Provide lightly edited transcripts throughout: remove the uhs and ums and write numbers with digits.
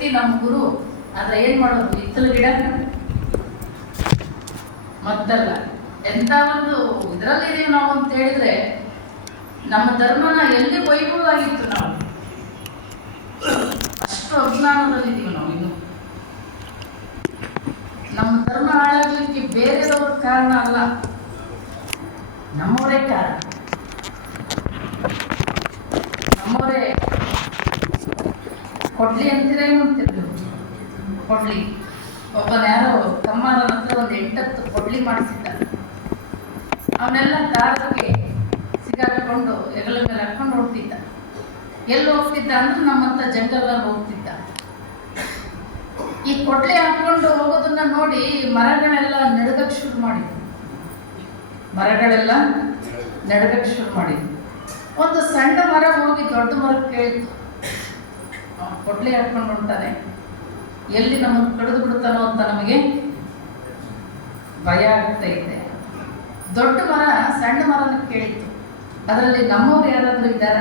ವ್ಯಕ್ತಿ ನಮ್ಮ ಗುರು. ಆದ್ರೆ ಏನ್ ಮಾಡೋದು, ಹಿತ್ತಲ ಗಿಡ ಮದ್ದಲ್ಲ. ಎಂತ ಒಂದು ಇದರಲ್ಲಿದ್ದೀವಿ ನಾವು ಅಂತ ಹೇಳಿದ್ರೆ, ನಮ್ಮ ಧರ್ಮನ ಎಲ್ಲಿ ಒಯ್ಯಬಹುದಾಗಿತ್ತು. ನಾವು ಅಷ್ಟು ಅಜ್ಞಾನದಲ್ಲಿದ್ದೀವಿ ನಾವು. ಇನ್ನು ನಮ್ಮ ಧರ್ಮ ಹಾಳಾಗ್ಲಿಕ್ಕೆ ಬೇರೆದವ್ರ ಕಾರಣ ಅಲ್ಲ, ನಮ್ಮವರೇ ಕಾರಣ. ನಮ್ಮವರೇ ಕೊಡ್ಲಿ ಅಂತೀರೇನು ಅಂತಿರ್ಲಿ. ಕೊಡ್ಲಿ ಒಬ್ಬನ ಯಾರೋ ತಮ್ಮನ ಹತ್ರ ಒಂದು 8-10 ಕೊಡ್ಲಿ ಮಾಡಿಸಿದ್ದ. ಅವನ್ನೆಲ್ಲ ದಾರಕ್ಕೆ ಸಿಗಾಕೊಂಡು ಹೆಗಲ ಮೇಲೆ ಹಾಕೊಂಡು ಹೋಗ್ತಿದ್ದ. ಎಲ್ಲಿ ಹೋಗ್ತಿದ್ದ ಅಂದ್ರೆ ನಮ್ಮಂತ ಜಂಗಲಲ್ಲಿ ಹೋಗ್ತಿದ್ದ. ಈ ಕೊಡ್ಲಿ ಹಾಕೊಂಡು ಹೋಗೋದನ್ನ ನೋಡಿ ಮರಗಳೆಲ್ಲ ನಡುಗಕ್ಕೆ ಶುರು ಮಾಡಿದ್ವು. ಒಂದು ಸಣ್ಣ ಮರ ಹೋಗಿ ದೊಡ್ಡ ಮರಕ್ಕೆ ಕೇಳಿತು, ಕೊಡ್ಲಿ ಹಾಕೊಂಡು ಹೊಂಟಾನೆ, ಎಲ್ಲಿ ನಮ್ಮನ್ನು ಕಡಿದು ಬಿಡ್ತಾನೋ ಅಂತ ನಮಗೆ ಭಯ ಆಗ್ತಾ ಇದೆ. ದೊಡ್ಡ ಮರ ಸಣ್ಣ ಮರನ ಕೇಳಿತು, ಅದರಲ್ಲಿ ನಮ್ಮವ್ರು ಯಾರಾದ್ರೂ ಇದ್ದಾರ?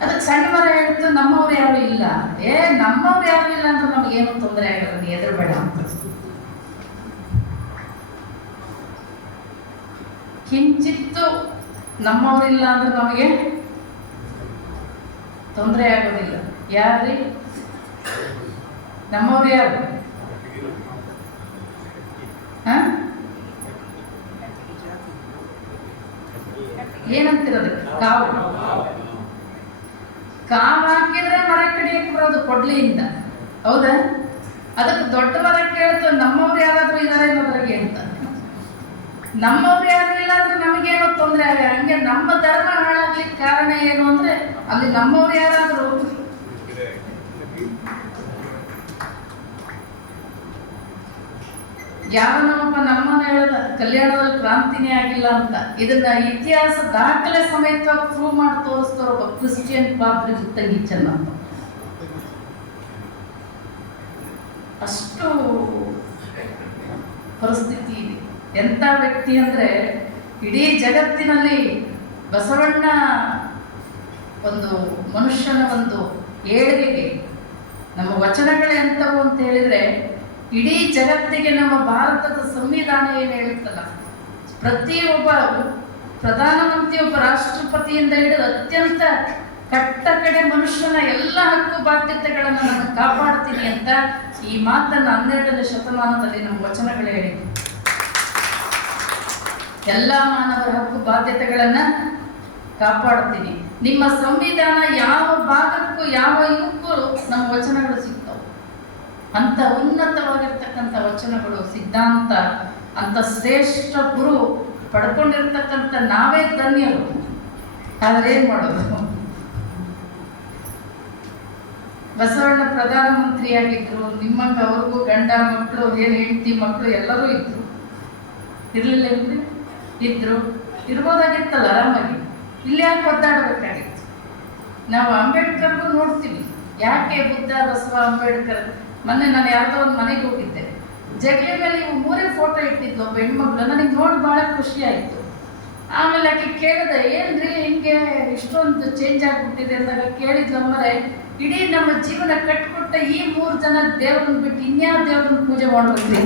ಅದಕ್ಕೆ ಸಣ್ಣ ಮರ ಹೇಳ್ತು, ನಮ್ಮವ್ರು ಯಾರು ಇಲ್ಲ. ನಮ್ಮವ್ರು ಯಾರು ಇಲ್ಲ ಅಂದ್ರೆ ನಮಗೇನು ತೊಂದರೆ ಆಗಲ್ಲ, ನೀ ಹೆದರ್ಬೇಡ ಅಂತ. ಕಿಂಚಿತ್ತು ನಮ್ಮವ್ರಿಲ್ಲ ಅಂದ್ರೆ ನಮಗೆ ತೊಂದರೆ ಆಗೋದಿಲ್ಲ. ಯಾರ್ರಿ ನಮ್ಮವ್ರು? ಯಾರು? ಏನಂತಿರೋದಕ್ಕೆ? ಕಾವು ಹಾಕಿದ್ರೆ ಮರ ಕಡಿಯಕ್ಕೆ ಬರೋದು ಕೊಡ್ಲಿಯಿಂದ, ಹೌದಾ? ಅದಕ್ಕೆ ದೊಡ್ಡ ಮರ ಕೇಳ್ತು, ನಮ್ಮವ್ರು ಯಾರಾದ್ರೂ ಇದಾರೆ ಅನ್ನೋದ್ರಾಗೆ ಅಂತ. ನಮ್ಮವ್ರು ಯಾರು ಇಲ್ಲ ಅಂದ್ರೆ ನಮಗೇನೋ ತೊಂದರೆ ಆಗ. ಹಂಗೆ ನಮ್ಮ ಧರ್ಮ ಹಾಳಾಗ್ಲಿಕ್ಕೆ ಕಾರಣ ಏನು ಅಂದ್ರೆ ಅಲ್ಲಿ ನಮ್ಮವ್ರು ಯಾರಾದ್ರೂ ಯಾವನೊಬ್ಬ ನಮ್ಮನ್ನ ಹೇಳಿದ ಕಲ್ಯಾಣದಲ್ಲಿ ಕ್ರಾಂತಿನೇ ಆಗಿಲ್ಲ ಅಂತ. ಇದನ್ನ ಇತಿಹಾಸ ದಾಖಲೆ ಸಮೇತ ಪ್ರೂವ್ ಮಾಡಿ ತೋರಿಸ್ತಾರ ಒಬ್ಬ ಕ್ರಿಶ್ಚಿಯನ್ ಪಾದ್ರಿ ಮುತ್ತಂಗಿ ಚೆನ್ನಪ್ಪ. ಅಷ್ಟು ಪರಿಸ್ಥಿತಿ ಇದೆ. ಎಂಥ ವ್ಯಕ್ತಿ ಅಂದ್ರೆ ಇಡೀ ಜಗತ್ತಿನಲ್ಲಿ ಬಸವಣ್ಣ ಒಂದು ಮನುಷ್ಯನ ಒಂದು ಏಳಿಗೆಗೆ ನಮ್ಮ ವಚನಗಳೇ ಎಂಥವು ಅಂತ ಹೇಳಿದ್ರೆ, ಇಡೀ ಜಗತ್ತಿಗೆ ನಮ್ಮ ಭಾರತದ ಸಂವಿಧಾನ ಏನು ಹೇಳುತ್ತಲ್ಲ, ಪ್ರತಿಯೊಬ್ಬ ಪ್ರಧಾನಮಂತ್ರಿ, ಒಬ್ಬ ರಾಷ್ಟ್ರಪತಿಯಿಂದ ಹಿಡಿದು ಅತ್ಯಂತ ಕಟ್ಟ ಕಡೆ ಮನುಷ್ಯನ ಎಲ್ಲ ಹಕ್ಕು ಬಾಧ್ಯತೆಗಳನ್ನು ನಾನು ಕಾಪಾಡ್ತೀನಿ ಅಂತ ಈ ಮಾತನ್ನು 12ನೇ ಶತಮಾನದಲ್ಲಿ ನಮ್ಮ ವಚನಗಳೇ ಹೇಳಿದ್ರು. ಎಲ್ಲ ಮಾನವರ ಹಕ್ಕು ಬಾಧ್ಯತೆಗಳನ್ನ ಕಾಪಾಡ್ತೀನಿ. ನಿಮ್ಮ ಸಂವಿಧಾನ ಯಾವ ಭಾಗಕ್ಕೂ ಯಾವ ಇವಕ್ಕೂ ನಮ್ಮ ವಚನಗಳು ಸಿಗ್ತಾವೆ. ಅಂತ ಉನ್ನತವಾಗಿರ್ತಕ್ಕಂಥ ವಚನಗಳು, ಸಿದ್ಧಾಂತ, ಅಂತ ಶ್ರೇಷ್ಠ ಗುರು ಪಡ್ಕೊಂಡಿರ್ತಕ್ಕಂಥ ನಾವೇ ಧನ್ಯರು. ಆದ್ರೆ ಏನ್ ಮಾಡೋದು? ಬಸವಣ್ಣ ಪ್ರಧಾನಮಂತ್ರಿಯಾಗಿದ್ರು, ನಿಮ್ಮಂಗ ಅವ್ರಿಗೂ ಗಂಡ ಮಕ್ಕಳು, ಹೆಂಡತಿ ಮಕ್ಕಳು ಎಲ್ಲರೂ ಇದ್ರು. ಇರ್ಲಿಲ್ಲ ಇದ್ರು, ಇರ್ಬೋದಾಗಿತ್ತಲ್ಲ ಆರಾಮಾಗಿ. ಇಲ್ಲಿ ಯಾಕೆ ಒದ್ದಾಡಬೇಕಾಗಿತ್ತು? ನಾವು ಅಂಬೇಡ್ಕರ್ಗೂ ನೋಡ್ತೀವಿ. ಯಾಕೆ ಬುದ್ಧ, ಬಸವ, ಅಂಬೇಡ್ಕರ್? ಮೊನ್ನೆ ನಾನು ಯಾರ್ದೋ ಒಂದು ಮನೆಗೆ ಹೋಗಿದ್ದೆ, ಜಗಲಿ ಮೇಲೆ ಇವು 3 ಫೋಟೋ ಇಟ್ಟಿದ್ಲು ಒಬ್ಬ ಹೆಣ್ಮಕ್ಳು. ನನಗೆ ನೋಡಿ ಬಹಳ ಖುಷಿ ಆಯಿತು. ಆಮೇಲೆ ಆಕೆ ಕೇಳಿದೆ, ಏನ್ರಿ ಹಿಂಗೆ ಇಷ್ಟೊಂದು ಚೇಂಜ್ ಆಗಿಬಿಟ್ಟಿದೆ ಅಂದಾಗ ಕೇಳಿದ್ಲು, ಅಮ್ಮರೇ ಇಡೀ ನಮ್ಮ ಜೀವನ ಕಟ್ಕೊಟ್ಟ ಈ 3 ಜನ ದೇವ್ರನ್ನ ಬಿಟ್ಟು ಇನ್ಯಾವ ದೇವ್ರನ್ನ ಪೂಜೆ ಮಾಡ್ಬೇಕ್ರಿ?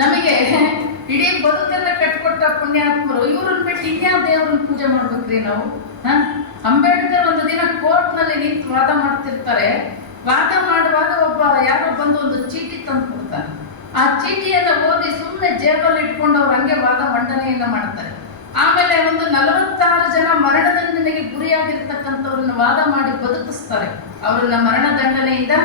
ನಮಗೆ ಇಡೀ ಬದುಕನ್ನ ಕಟ್ಕೊಟ್ಟ ಪುಣ್ಯಾತ್ಮರು, ಇವ್ರನ್ನ ಬಿಟ್ಟು ಇನ್ಯಾವ ದೇವ್ರನ್ನ ಪೂಜೆ ಮಾಡ್ಬೇಕ್ರಿ ನಾವು? ಅಂಬೇಡ್ಕರ್ ಒಂದು ದಿನ ಕೋರ್ಟ್ನಲ್ಲಿ ನಿಂತು ವಾದ ಮಾಡ್ತಿರ್ತಾರೆ. ವಾದ ಮಾಡುವಾಗ ಒಬ್ಬ ಯಾರೋ ಬಂದು ಒಂದು ಚೀಟಿ ತಂದು ಕೊಡ್ತಾನೆ. ಆ ಚೀಟಿಯನ್ನು ಓದಿ ಸುಮ್ಮನೆ ಜೇಬಲ್ಲಿ ಇಟ್ಕೊಂಡು ಅವ್ರು ಹಂಗೆ ವಾದ ಮಂಡನೆಯನ್ನ ಮಾಡ್ತಾರೆ. ಆಮೇಲೆ ಒಂದು 46 ಜನ ಮರಣದಂಡನೆಗೆ ಗುರಿಯಾಗಿರ್ತಕ್ಕಂಥವ್ರನ್ನ ವಾದ ಮಾಡಿ ಬದುಕಿಸ್ತಾರೆ. ಅವ್ರನ್ನ ಮರಣದಂಡನೆಯಿಂದ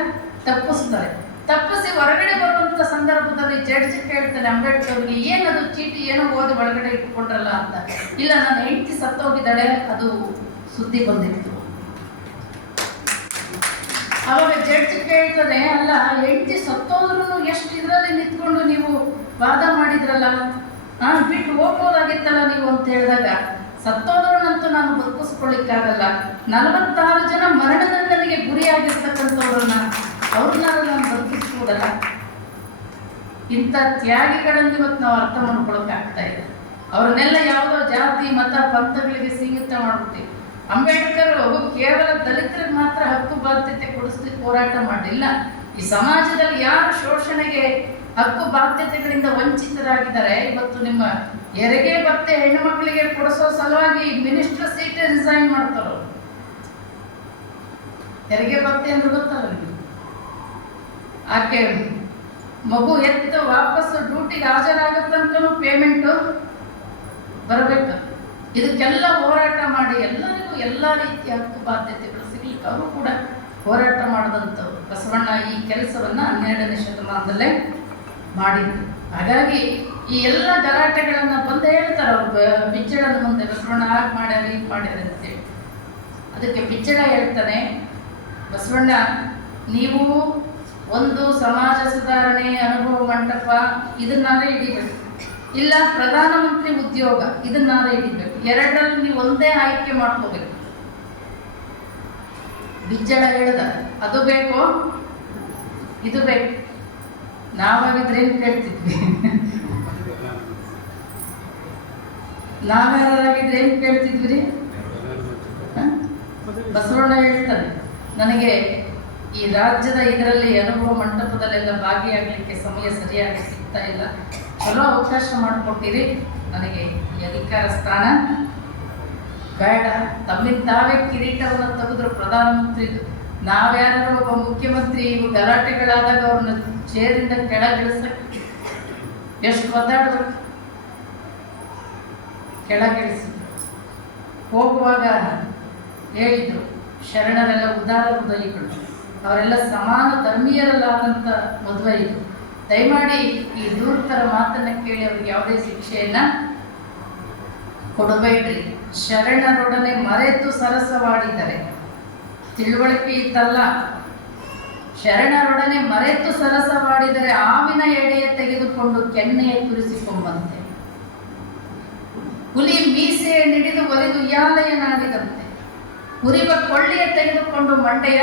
ತಪ್ಪಿಸ್ತಾರೆ. ತಪ್ಪಿಸಿ ಹೊರಗಡೆ ಬರುವಂತ ಸಂದರ್ಭದಲ್ಲಿ ಜಡ್ಜ್ ಕೇಳ್ತಾನೆ ಅಂಬೇಡ್ಕರ್ಗೆ, ಏನದು ಚೀಟಿ ಏನೋ ಓದಿ ಒಳಗಡೆ ಇಟ್ಕೊಂಡ್ರಲ್ಲ ಅಂತ. ಇಲ್ಲ, ನನ್ನ ಹೆಂಡತಿ ಸತ್ತೋಗಿದ್ದಾಳೆ, ಅದು ಸುದ್ದಿ ಬಂದಿತ್ತು. ಅವಾಗ ಜಡ್ಜ್ ಕೇಳ್ತಾನೆ, ಅಲ್ಲ ಹೆಂಡತಿ ಸತ್ತೋದ್ರೂ ಎಷ್ಟು ಇದರಲ್ಲಿ ನಿಂತ್ಕೊಂಡು ನೀವು ವಾದ ಮಾಡಿದ್ರಲ್ಲ, ಬಿಟ್ಟು ಹೋಗ್ಬೋದಾಗಿತ್ತಲ್ಲ ನೀವು ಅಂತ ಹೇಳಿದಾಗ, ಸತ್ತೋದ್ರನ್ನಂತೂ ನಾನು ಬದುಕಿಸ್ಕೊಳ್ಳಿಕ್ಕಾಗಲ್ಲ, 46 ಜನ ಮರಣದಂಡನೆಗೆ ಗುರಿಯಾಗಿರ್ತಕ್ಕಂಥವ್ರನ್ನ ಅವ್ರನ್ನ ನಾನು ಬದುಕಿಸ್ಬೋದಲ್ಲ. ಇಂಥ ತ್ಯಾಗಿಗಳನ್ನು ಇವತ್ತು ನಾವು ಅರ್ಥ ಮಾಡ್ಕೊಳಕ್ಕಾಗ್ತಾ ಇದೆ. ಅವ್ರನ್ನೆಲ್ಲ ಯಾವುದೋ ಜಾತಿ ಪಂಥಗಳಿಗೆ ಸೀಮಿತ ಮಾಡ್ಬಿಟ್ಟು ಅಂಬೇಡ್ಕರ್ ಕೇವಲ ದಲಿತರಿಗೆ ಮಾತ್ರ ಹಕ್ಕು ಬಾಧ್ಯತೆ ಕೊಡಿಸ್ಲಿಕ್ಕೆ ಹೋರಾಟ ಮಾಡಲಿಲ್ಲ. ಈ ಸಮಾಜದಲ್ಲಿ ಯಾರು ಶೋಷಣೆಗೆ ಹಕ್ಕು ಬಾಧ್ಯತೆಗಳಿಂದ ವಂಚಿತರಾಗಿದ್ದಾರೆ, ಇವತ್ತು ನಿಮ್ಮ ಹೆರಿಗೆ ಭತ್ತೆ ಹೆಣ್ಣು ಮಕ್ಕಳಿಗೆ ಕೊಡಿಸೋ ಸಲುವಾಗಿ ಮಿನಿಸ್ಟರ್ ಸೀಟ್ ರಿಸೈನ್ ಮಾಡ್ತಾರ. ಹೆರಿಗೆ ಭತ್ತೆ ಅಂದ್ರೆ ಗೊತ್ತಲ್ಲ ನಿಮಗೆ, ಆಕೆ ಮಗು ಎತ್ತು ವಾಪಸ್ ಡ್ಯೂಟಿಗೆ ಹಾಜರಾಗೋ ತನಕನೂ ಪೇಮೆಂಟು ಬರಬೇಕು. ಇದಕ್ಕೆಲ್ಲ ಹೋರಾಟ ಮಾಡಿ ಎಲ್ಲರಿಗೂ ಎಲ್ಲ ರೀತಿಯ ಹಕ್ಕು ಬಾಧ್ಯತೆಗಳು ಸಿಗ್ಲಿಕ್ಕೆ ಅವರು ಕೂಡ ಹೋರಾಟ ಮಾಡಿದಂಥವ್ರು. ಬಸವಣ್ಣ ಈ ಕೆಲಸವನ್ನು 12ನೇ ಶತಮಾನದಲ್ಲೇ ಮಾಡಿದ್ರು. ಹಾಗಾಗಿ ಈ ಎಲ್ಲ ಗಲಾಟೆಗಳನ್ನು ಬಂದು ಹೇಳ್ತಾರೆ ಅವರು ಬಿಜ್ಜಳನ ಮುಂದೆ, ಬಸವಣ್ಣ ಹಾಗೆ ಮಾಡ್ಯಾರ ಹೀಗೆ ಮಾಡ್ಯಾರ ಅಂತೇಳಿ. ಅದಕ್ಕೆ ಬಿಜ್ಜಳ ಹೇಳ್ತಾನೆ, ಬಸವಣ್ಣ ನೀವು ಒಂದು ಸಮಾಜ ಸುಧಾರಣೆ ಅನುಭವ ಮಂಟಪ ಇದನ್ನಾರೇ ಹಿಡಿಬೇಕು, ಇಲ್ಲ ಪ್ರಧಾನಮಂತ್ರಿ ಉದ್ಯೋಗ ಇದನ್ನಾರೇ ಹಿಡಿಬೇಕು, ಎರಡರಲ್ಲಿ ನೀವು ಒಂದೇ ಆಯ್ಕೆ ಮಾಡ್ಕೋಬೇಕು. ಬಿಜ್ಜಳ ಹೇಳ್ದ ಅದು ಬೇಕೋ ಇದು ಬೇಕು. ನಾವಾಗಿದ್ರೆ ಏನು ಕೇಳ್ತಿದ್ವಿ, ನಾವ್ಯಾರಾಗಿದ್ರೆ ಏನು ಕೇಳ್ತಿದ್ವಿ? ಬಸವಣ್ಣ ಹೇಳ್ತಾನೆ, ನನಗೆ ಈ ರಾಜ್ಯದ ಇದರಲ್ಲಿ ಅನುಭವ ಮಂಟಪದಲ್ಲೆಲ್ಲ ಭಾಗಿಯಾಗಲಿಕ್ಕೆ ಸಮಯ ಸರಿಯಾಗಿ ಸಿಗ್ತಾ ಇಲ್ಲ, ಚಲೋ ಅವಕಾಶ ಮಾಡಿಕೊಟ್ಟಿರಿ, ನನಗೆ ಈ ಅಧಿಕಾರ ಸ್ಥಾನ ಬೇಡ. ತಮ್ಮಿಂದ ತಾವೇ ಕಿರೀಟವನ್ನು ತೆಗೆದ್ರು ಪ್ರಧಾನಮಂತ್ರಿದು, ನಾವ್ಯಾರು ಒಬ್ಬ ಮುಖ್ಯಮಂತ್ರಿ ಇವು ಗಲಾಟೆಗಳಾದಾಗ ಅವ್ರನ್ನ ಚೇರಿಂದ ಕೆಳಗಿಳಿಸಕ್ಕೆ ಎಷ್ಟು ಒದ್ದಾಡ್ಬೇಕು, ಕೆಳಗಿಳಿಸಿದ್ರು. ಹೋಗುವಾಗ ಹೇಳಿದ್ರು, ಶರಣರೆಲ್ಲ ಉದಾರ ಹೃದಯಿಗಳು, ಅವರೆಲ್ಲ ಸಮಾನ ಧರ್ಮೀಯರಲ್ಲಾದಂಥ ಮದುವೆ ಇದು, ದಯಮಾಡಿ ಈ ದೂರ್ತರ ಮಾತನ್ನ ಕೇಳಿ ಅವ್ರಿಗೆ ಯಾವುದೇ ಶಿಕ್ಷೆಯನ್ನ ಕೊಡಬೇಡ್ರಿ. ಶರಣರೊಡನೆ ಮರೆತು ಸರಸವಾಡಿದರೆ, ತಿಳುವಳಿಕೆ ಇತ್ತಲ್ಲ, ಶರಣರೊಡನೆ ಮರೆತು ಸರಸವಾಡಿದರೆ ಆವಿನ ಎಡೆಯ ತೆಗೆದುಕೊಂಡು ಕೆನ್ನೆಯ ತುರಿಸಿಕೊಂಬಂತೆ, ಹುಲಿ ಮೀಸೆಯ ನಿಡಿದು ಒಲಿದು ಉಯ್ಯಾಲೆಯ ನಾಡಿದಂತೆ, ಉರಿವ ಕೊಳ್ಳಿಯ ತೆಗೆದುಕೊಂಡು ಮಂಡೆಯ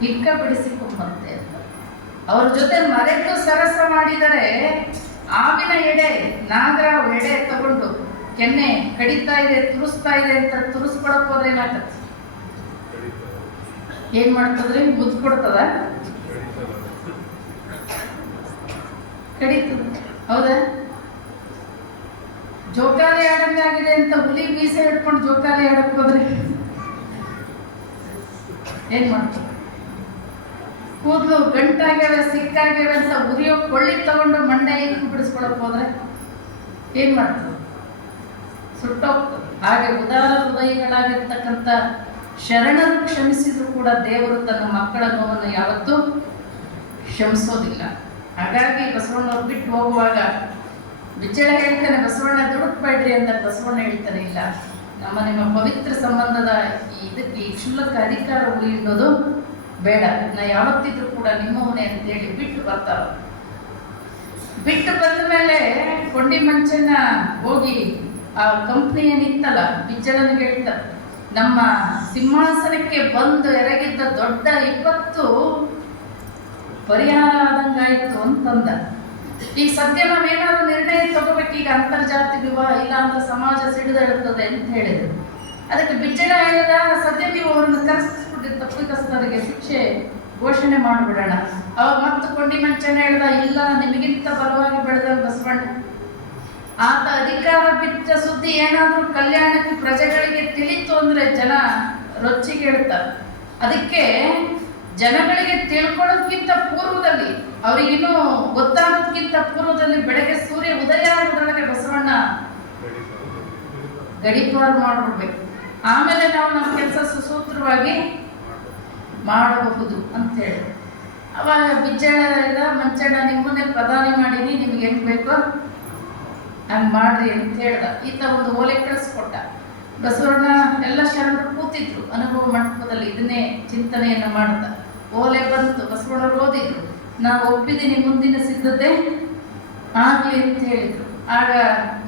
ಹಿಕ್ಕ ಬಿಡಿಸಿಕೊಂಬಂತೆ ಅಂತ. ಅವ್ರ ಜೊತೆ ಮರೆತು ಸರಸ ಮಾಡಿದರೆ ಆವಿನ ಎಡೆ, ನಾಗರ ಎಡೆ ತಗೊಂಡು ಕೆನ್ನೆ ಕಡಿತಾ ಇದೆ ತುರಿಸ್ತಾ ಇದೆ ಅಂತ ತುರಿಸ್ಕೊಳಕ್ ಹೋದ್ರೆ ಏನಾಗ್ತದೆ? ಏನ್ ಮಾಡ್ತದ್ರಿ? ಮುದ್ದು ಕೊಡ್ತದ? ಕಡಿತದ, ಹೌದಾ? ಜೋಕಾಲಿ ಆಡಂಗಾಗಿದೆ ಅಂತ ಹುಲಿ ಮೀಸೆ ಹಿಡ್ಕೊಂಡು ಜೋಕಾಲಿ ಆಡಕ್ ಹೋದ್ರೆ ಏನ್ ಮಾಡ್ತಾರೆ? ಕೂದಲು ಗಂಟಾಗ್ಯಾವೆ ಸಿಕ್ಕಾಗ್ಯಾವೆ ಅಂತ ಉರಿಯೋ ಕೊಳ್ಳಿ ತಗೊಂಡು ಮಂಡೆ ಇಟ್ಟು ಬಿಡಿಸ್ಕೊಳಕ್ ಹೋದ್ರೆ ಏನ್ ಮಾಡ್ತದೆ? ಸುಟ್ಟೋಗ್ತದೆ. ಹಾಗೆ ಉದಾರ ಹೃದಯಗಳಾಗಿರ್ತಕ್ಕಂಥ ಶರಣರು ಕ್ಷಮಿಸಿದ್ರು ಕೂಡ ದೇವರು ತನ್ನ ಮಕ್ಕಳ ನೋವನ್ನು ಯಾವತ್ತೂ ಕ್ಷಮಿಸೋದಿಲ್ಲ. ಹಾಗಾಗಿ ಬಸವಣ್ಣವ್ರು ಬಿಟ್ಟು ಹೋಗುವಾಗ ಬಿಚ್ಚಳ ಹೇಳ್ತಾನೆ, ಬಸವಣ್ಣ ದುಡುಕ್ಬೇಡ್ರಿ ಅಂತ. ಬಸವಣ್ಣ ಹೇಳ್ತಾನೆ, ಇಲ್ಲ, ನಿಮ್ಮ ಪವಿತ್ರ ಸಂಬಂಧದ ಇದಕ್ಕೆ ಈ ಕ್ಷುಲ್ಲಕ ಅಧಿಕಾರ ಉಳಿಯೋದು ಬೇಡ, ನಾ ಯಾವತ್ತಿದ್ರು ಕೂಡ ನಿಮ್ಮವನೇ ಅಂತೇಳಿ ಬಿಟ್ಟು ಬರ್ತಾರ. ಬಿಟ್ಟು ಬಂದ ಮೇಲೆ ಕೊಂಡಿ ಮಂಚನ ಹೋಗಿ ಆ ಕಂಪ್ನಿ ಏನಿತ್ತಲ್ಲ ಬಿಜ್ಜಳನಿಗೆ ಹೇಳ್ತಾರೆ, ನಮ್ಮ ಸಿಂಹಾಸನಕ್ಕೆ ಬಂದು ಎರಗಿದ್ದ ದೊಡ್ಡ ವಿಪತ್ತು ಪರಿಹಾರ ಆದಂಗಾಯ್ತು ಅಂತಂದ. ಈಗ ಸದ್ಯ ನಾವೇನಾದ್ರು ನಿರ್ಣಯ ತಗೋಬೇಕು, ಈಗ ಅಂತರ್ಜಾತಿ ವಿವಾಹ ಇಲ್ಲ ಅಂದ್ರೆ ಸಮಾಜ ಸಿಡಿದಿರ್ತದೆ ಅಂತ ಹೇಳಿದ್ರು. ಅದಕ್ಕೆ ಬಿಜ್ಜಳ ಹೇಳಿದ, ಸದ್ಯ ನೀವು ಅವ್ರನ್ನ ಕರೆಸ್ಬಿಟ್ಟು ತಪ್ಪಿತಸ್ಥರಿಗೆ ಶಿಕ್ಷೆ ಘೋಷಣೆ ಮಾಡಿಬಿಡೋಣ. ಅವಾಗ ಮತ್ತೆ ಕೊಂಡಿ ಮಂಚನ ಹೇಳ್ದ, ಇಲ್ಲ, ನಿಮಗಿಂತ ಬಲವಾಗಿ ಬೆಳೆದ ಬಸವಣ್ಣ, ಆತ ಅಧಿಕಾರ ಬಿಟ್ಟ ಸುದ್ದಿ ಏನಾದ್ರೂ ಕಲ್ಯಾಣಕ್ಕೆ ಪ್ರಜೆಗಳಿಗೆ ತಿಳಿತು ಅಂದ್ರೆ ಜನ ರೊಚ್ಚಿಗೆ ಹೇಳ್ತಾರೆ. ಅದಕ್ಕೆ ಜನಗಳಿಗೆ ತಿಳ್ಕೊಳ್ಳೋದಕ್ಕಿಂತ ಪೂರ್ವದಲ್ಲಿ, ಅವರಿಗಿನ್ನೂ ಗೊತ್ತಾಗೋದಕ್ಕಿಂತ ಪೂರ್ವದಲ್ಲಿ ಬೆಳಗ್ಗೆ ಸೂರ್ಯ ಉದಯ ಆಗೋದ್ರೊಳಗೆ ಬಸವಣ್ಣ ಗಡಿಪಾರು ಮಾಡಿಬಿಡ್ಬೇಕು. ಆಮೇಲೆ ನಾವು ನಮ್ಮ ಕೆಲಸ ಸುಸೂತ್ರವಾಗಿ ಮಾಡಬಹುದು ಅಂತ ಹೇಳಿ. ಅವಾಗ ಬಿಜ್ಜಳ ಮಂಚಣ್ಣ, ನಿಮ್ಮನ್ನೇ ಪ್ರಧಾನಿ ಮಾಡೀನಿ, ನಿಮ್ಗೆ ಹೆಂಗ್ ಬೇಕೋ ಹಂಗೆ ಮಾಡ್ರಿ ಅಂತ ಹೇಳ್ದ. ಈತ ಒಂದು ಓಲೆ ಕಳಿಸ್ಕೊಟ್ಟ. ಬಸವಣ್ಣ ಎಲ್ಲ ಶರಣರು ಕೂತಿದ್ರು ಅನುಭವ ಮಂಟಪದಲ್ಲಿ, ಇದನ್ನೇ ಚಿಂತನೆಯನ್ನು ಮಾಡ್ತಾ. ಓಲೆ ಬಂತು, ಬಸವಣ್ಣರು ಓದಿದ್ರು, ನಾವು ಒಪ್ಪಿದ್ದೀನಿ, ಮುಂದಿನ ಸಿದ್ಧತೆ ಆಗಲಿ ಅಂತ ಹೇಳಿದ್ರು. ಆಗ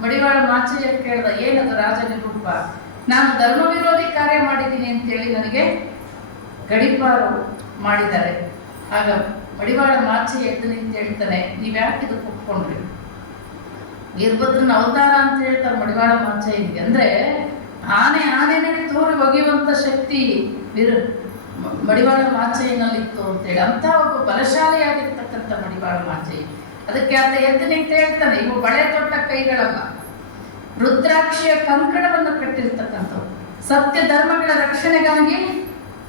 ಮಡಿವಾಳ ಮಾಚಯ್ಯ ಕೇಳ್ದ, ಏನದು ರಾಜನಿರೂಪ? ನಾನು ಧರ್ಮ ವಿರೋಧಿ ಕಾರ್ಯ ಮಾಡಿದ್ದೀನಿ ಅಂತೇಳಿ ನನಗೆ ಗಡಿಪಾರು ಮಾಡಿದ್ದಾರೆ. ಆಗ ಮಡಿವಾಳ ಮಾಚಯ್ಯ ಎದ್ದು ನಿಂತು ಹೇಳ್ತಾನೆ, ನೀವ್ಯಾಕೆ ಇದಕ್ಕೆ ಒಪ್ಕೊಂಡ್ರಿ? ವೀರಭದ್ರನ ಅವತಾರ ಅಂತ ಹೇಳ್ತಾರೆ ಮಡಿವಾಳ ಮಾಚಯ್ಯನಿಗೆ. ಅಂದ್ರೆ ಆನೆನೇ ತೋರಿ ಒಗೆಯುವಂತ ಶಕ್ತಿ ಮಡಿವಾಳ ಮಾಚಯ್ಯನಲ್ಲಿತ್ತು ಅಂತೇಳಿ. ಅಂತ ಒಬ್ಬ ಬಲಶಾಲಿಯಾಗಿರ್ತಕ್ಕಂಥ ಮಡಿವಾಳ ಮಾಚಯ್ಯ. ಅದಕ್ಕೆ ಆತ ಎದ್ದು ನಿಂತು ಹೇಳ್ತಾನೆ, ಇವು ಬಳೆ ತೊಟ್ಟ ಕೈಗಳಲ್ಲ, ರುದ್ರಾಕ್ಷಿಯ ಕಂಕಣವನ್ನು ಕಟ್ಟಿರ್ತಕ್ಕಂಥವು, ಸತ್ಯ ಧರ್ಮಗಳ ರಕ್ಷಣೆಗಾಗಿ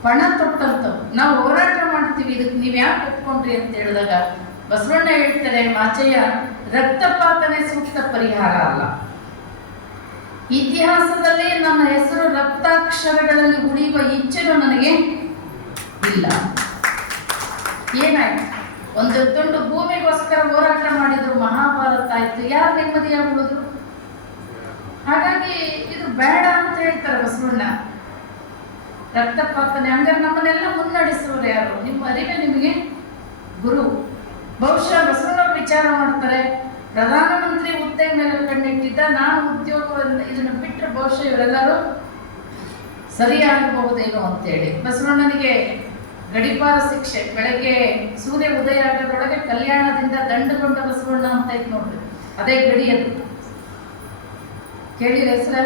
ಪಣ ತೊಟ್ಟಂಥವು. ನಾವು ಹೋರಾಟ ಮಾಡ್ತೀವಿ, ಇದಕ್ಕೆ ನೀವು ಯಾಕೆ ಒಪ್ಕೊಂಡ್ರಿ ಅಂತ ಹೇಳಿದಾಗ ಬಸವಣ್ಣ ಹೇಳ್ತಾರೆ, ಮಾಚಯ್ಯ, ರಕ್ತಪಾತನೇ ಸೂಕ್ತ ಪರಿಹಾರ ಅಲ್ಲ. ಇತಿಹಾಸದಲ್ಲಿ ನನ್ನ ಹೆಸರು ರಕ್ತಾಕ್ಷರಗಳಲ್ಲಿ ಉಳಿಯುವ ಇಚ್ಛೆನೂ ನನಗೆ ಇಲ್ಲ. ಏನಾಯ್ತು? ಒಂದು ತುಂಡು ಭೂಮಿಗೋಸ್ಕರ ಹೋರಾಟ ಮಾಡಿದ್ರು, ಮಹಾಭಾರತ ಆಯ್ತು, ಯಾರು ನೆಮ್ಮದಿಯಾಗುವುದು? ಹಾಗಾಗಿ ಇದು ಬೇಡ ಅಂತ ಹೇಳ್ತಾರೆ ಬಸವಣ್ಣ. ರಕ್ತಪಾತನೆ ಹಂಗಾರೆ ನಮ್ಮನ್ನೆಲ್ಲ ಮುನ್ನಡೆಸುವರು ಯಾರು? ನಿಮ್ಮ ಅರಿವೇ ನಿಮಗೆ ಗುರು. ಬಹುಶಃ ಬಸವಣ್ಣವ್ರು ವಿಚಾರ ಮಾಡ್ತಾರೆ, ಪ್ರಧಾನಮಂತ್ರಿ ಹುದ್ದೆ ಮೇಲೆ ಕಣ್ಣಿಟ್ಟಿದ್ದ, ನಾನು ಉದ್ಯೋಗವನ್ನು ಇದನ್ನು ಬಿಟ್ಟರೆ ಬಹುಶಃ ಇವರೆಲ್ಲರೂ ಸರಿಯಾಗಬಹುದೇನೋ ಅಂತೇಳಿ. ಬಸವಣ್ಣನಿಗೆ ಗಡಿಪಾರ ಶಿಕ್ಷೆ, ಬೆಳಗ್ಗೆ ಸೂರ್ಯ ಉದಯ ಆಗೋದ್ರೊಳಗೆ ಕಲ್ಯಾಣದಿಂದ ದಂಡುಗೊಂಡ ಬಸವಣ್ಣ ಅಂತ ಇತ್ತು ನೋಡ್ರಿ, ಅದೇ ಗಡಿಯದು. ಕೇಳಿಲ್ಲ ಹೆಸರ?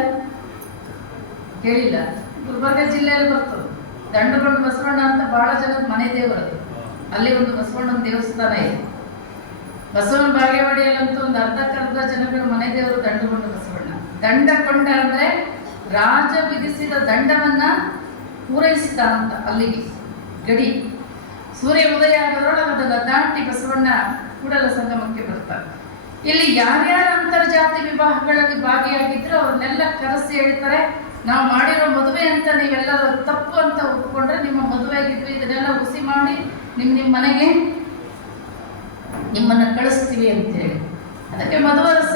ಕೇಳಿಲ್ಲ? ಗುಲ್ಬರ್ಗ ಜಿಲ್ಲೆಯಲ್ಲಿ ಬರ್ತದೆ ದಂಡುಗೊಂಡ ಬಸವಣ್ಣ ಅಂತ. ಬಹಳ ಜನದ ಮನೆ ದೇವರದು. ಅಲ್ಲಿ ಒಂದು ಬಸವಣ್ಣನ ದೇವಸ್ಥಾನ ಇದೆ. ಬಸವನ ಬಾಗೇವಾಡಿಯಲ್ಲಂತೂ ಒಂದು ಅರ್ಧ ಜನಗಳ ಮನೆ ದೇವರು ದಂಡಗೊಂಡ ಬಸವಣ್ಣ. ದಂಡಕೊಂಡ ಅಂದ್ರೆ ರಾಜ ವಿಧಿಸಿದ ದಂಡವನ್ನ ಪೂರೈಸಿದ ಅಂತ. ಅಲ್ಲಿಗೆ ಗಡಿ ಸೂರ್ಯ ಉದಯ ಆಗೋದ್ರೊಳಗೆ ಅದನ್ನ ದಾಟಿ ಬಸವಣ್ಣ ಕೂಡಲ ಸಂಗಮಕ್ಕೆ ಬರ್ತಾರೆ. ಇಲ್ಲಿ ಯಾರ್ಯಾರ ಅಂತರ್ಜಾತಿ ವಿವಾಹಗಳಲ್ಲಿ ಭಾಗಿಯಾಗಿದ್ರು ಅವ್ರನ್ನೆಲ್ಲ ಕರೆಸಿ ಹೇಳ್ತಾರೆ, ನಾವು ಮಾಡಿರೋ ಮದುವೆ ಅಂತ ನೀವೆಲ್ಲರೂ ತಪ್ಪು ಅಂತ ಒಪ್ಕೊಂಡ್ರೆ ನಿಮ್ಮ ಮದುವೆ ಆಗಿದ್ವಿ, ಇದನ್ನೆಲ್ಲ ಹುಸಿ ಮಾಡಿ ನಿಮ್ಮ ಮನೆಗೆ ನಿಮ್ಮನ್ನ ಕಳಿಸ್ತೀವಿ ಅಂತೇಳಿ. ಅದಕ್ಕೆ ಮಧುವರಸ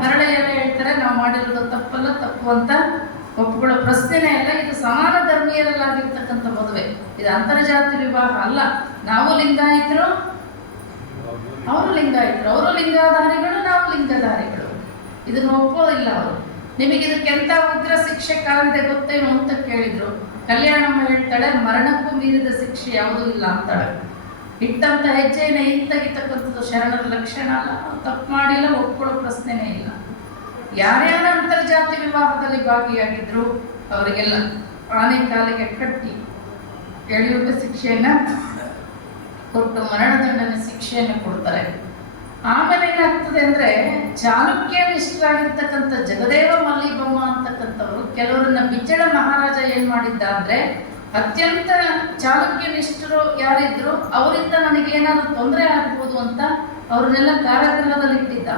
ಮರಳೆಯಲ್ಲ ಹೇಳ್ತಾರೆ, ನಾವು ಮಾಡಿರೋದು ತಪ್ಪಲ್ಲ, ತಪ್ಪು ಅಂತ ಒಪ್ಪುಗಳ ಪ್ರಶ್ನೆನೇ ಇಲ್ಲ. ಇದು ಸಮಾನ ಧರ್ಮೀಯರಲ್ಲಾಗಿರ್ತಕ್ಕಂಥ ಮದುವೆ, ಇದು ಅಂತರ್ಜಾತಿ ವಿವಾಹ ಅಲ್ಲ. ನಾವು ಲಿಂಗಾಯತರು, ಅವರು ಲಿಂಗಾಯತರು, ಅವರು ಲಿಂಗಾಧಾರಿಗಳು, ನಾವು ಲಿಂಗಧಾರಿಗಳು. ಇದನ್ನು ಒಪ್ಪೋದಿಲ್ಲ ಅವರು. ನಿಮಗೆ ಇದಕ್ಕೆ ಎಂತ ಉಗ್ರ ಶಿಕ್ಷೆ ಕಾಲಿದೆ ಗೊತ್ತೇನು ಅಂತ ಕೇಳಿದ್ರು. ಕಲ್ಯಾಣಮ್ಮ ಹೇಳ್ತಾಳೆ, ಮರಣಕ್ಕೂ ಮೀರಿದ ಶಿಕ್ಷೆ ಯಾವುದೂ ಇಲ್ಲ ಅಂತಾಳೆ. ಇಟ್ಟಂತ ಹೆಜ್ಜೆಯನ್ನು ಹಿಂತಗಿತಕ್ಕಂಥದ್ದು ಶರಣರ ಲಕ್ಷಣ ಅಲ್ಲ. ತಪ್ಪು ಮಾಡಿಲ್ಲ, ಒಪ್ಕೊಳ್ಳೋ ಪ್ರಶ್ನೆನೇ ಇಲ್ಲ. ಯಾರ್ಯಾರ ಅಂತರ್ಜಾತಿ ವಿವಾಹದಲ್ಲಿ ಭಾಗಿಯಾಗಿದ್ರು ಅವರಿಗೆಲ್ಲ ಆನೆ ಕಾಲಿಗೆ ಕಟ್ಟಿ ಎಳೆಯುವ ಶಿಕ್ಷೆಯನ್ನ ಕೊಟ್ಟು ಮರಣದಂಡನೆ ಶಿಕ್ಷೆಯನ್ನು ಕೊಡ್ತಾರೆ. ಆಮೇಲೆ ಏನಾಗ್ತದೆ ಅಂದ್ರೆ, ಚಾಲುಕ್ಯನಿಷ್ಠರಾಗಿರ್ತಕ್ಕಂಥ ಜಗದೇವ ಮಲ್ಲಿಬಮ್ಮ ಅಂತಕ್ಕಂಥವ್ರು ಕೆಲವರನ್ನ ಬಿಜ್ಜಳ ಮಹಾರಾಜ ಏನ್ ಮಾಡಿದ್ದ ಅಂದ್ರೆ, ಅತ್ಯಂತ ಚಾಲುಕ್ಯನಿಷ್ಠರು ಯಾರಿದ್ರು ಅವರಿಂದ ನನಗೇನಾದ್ರು ತೊಂದರೆ ಆಗ್ಬೋದು ಅಂತ ಅವ್ರನ್ನೆಲ್ಲ ಕಾರಾಗೃಹದಲ್ಲಿ ಇಟ್ಟಿದ್ದ.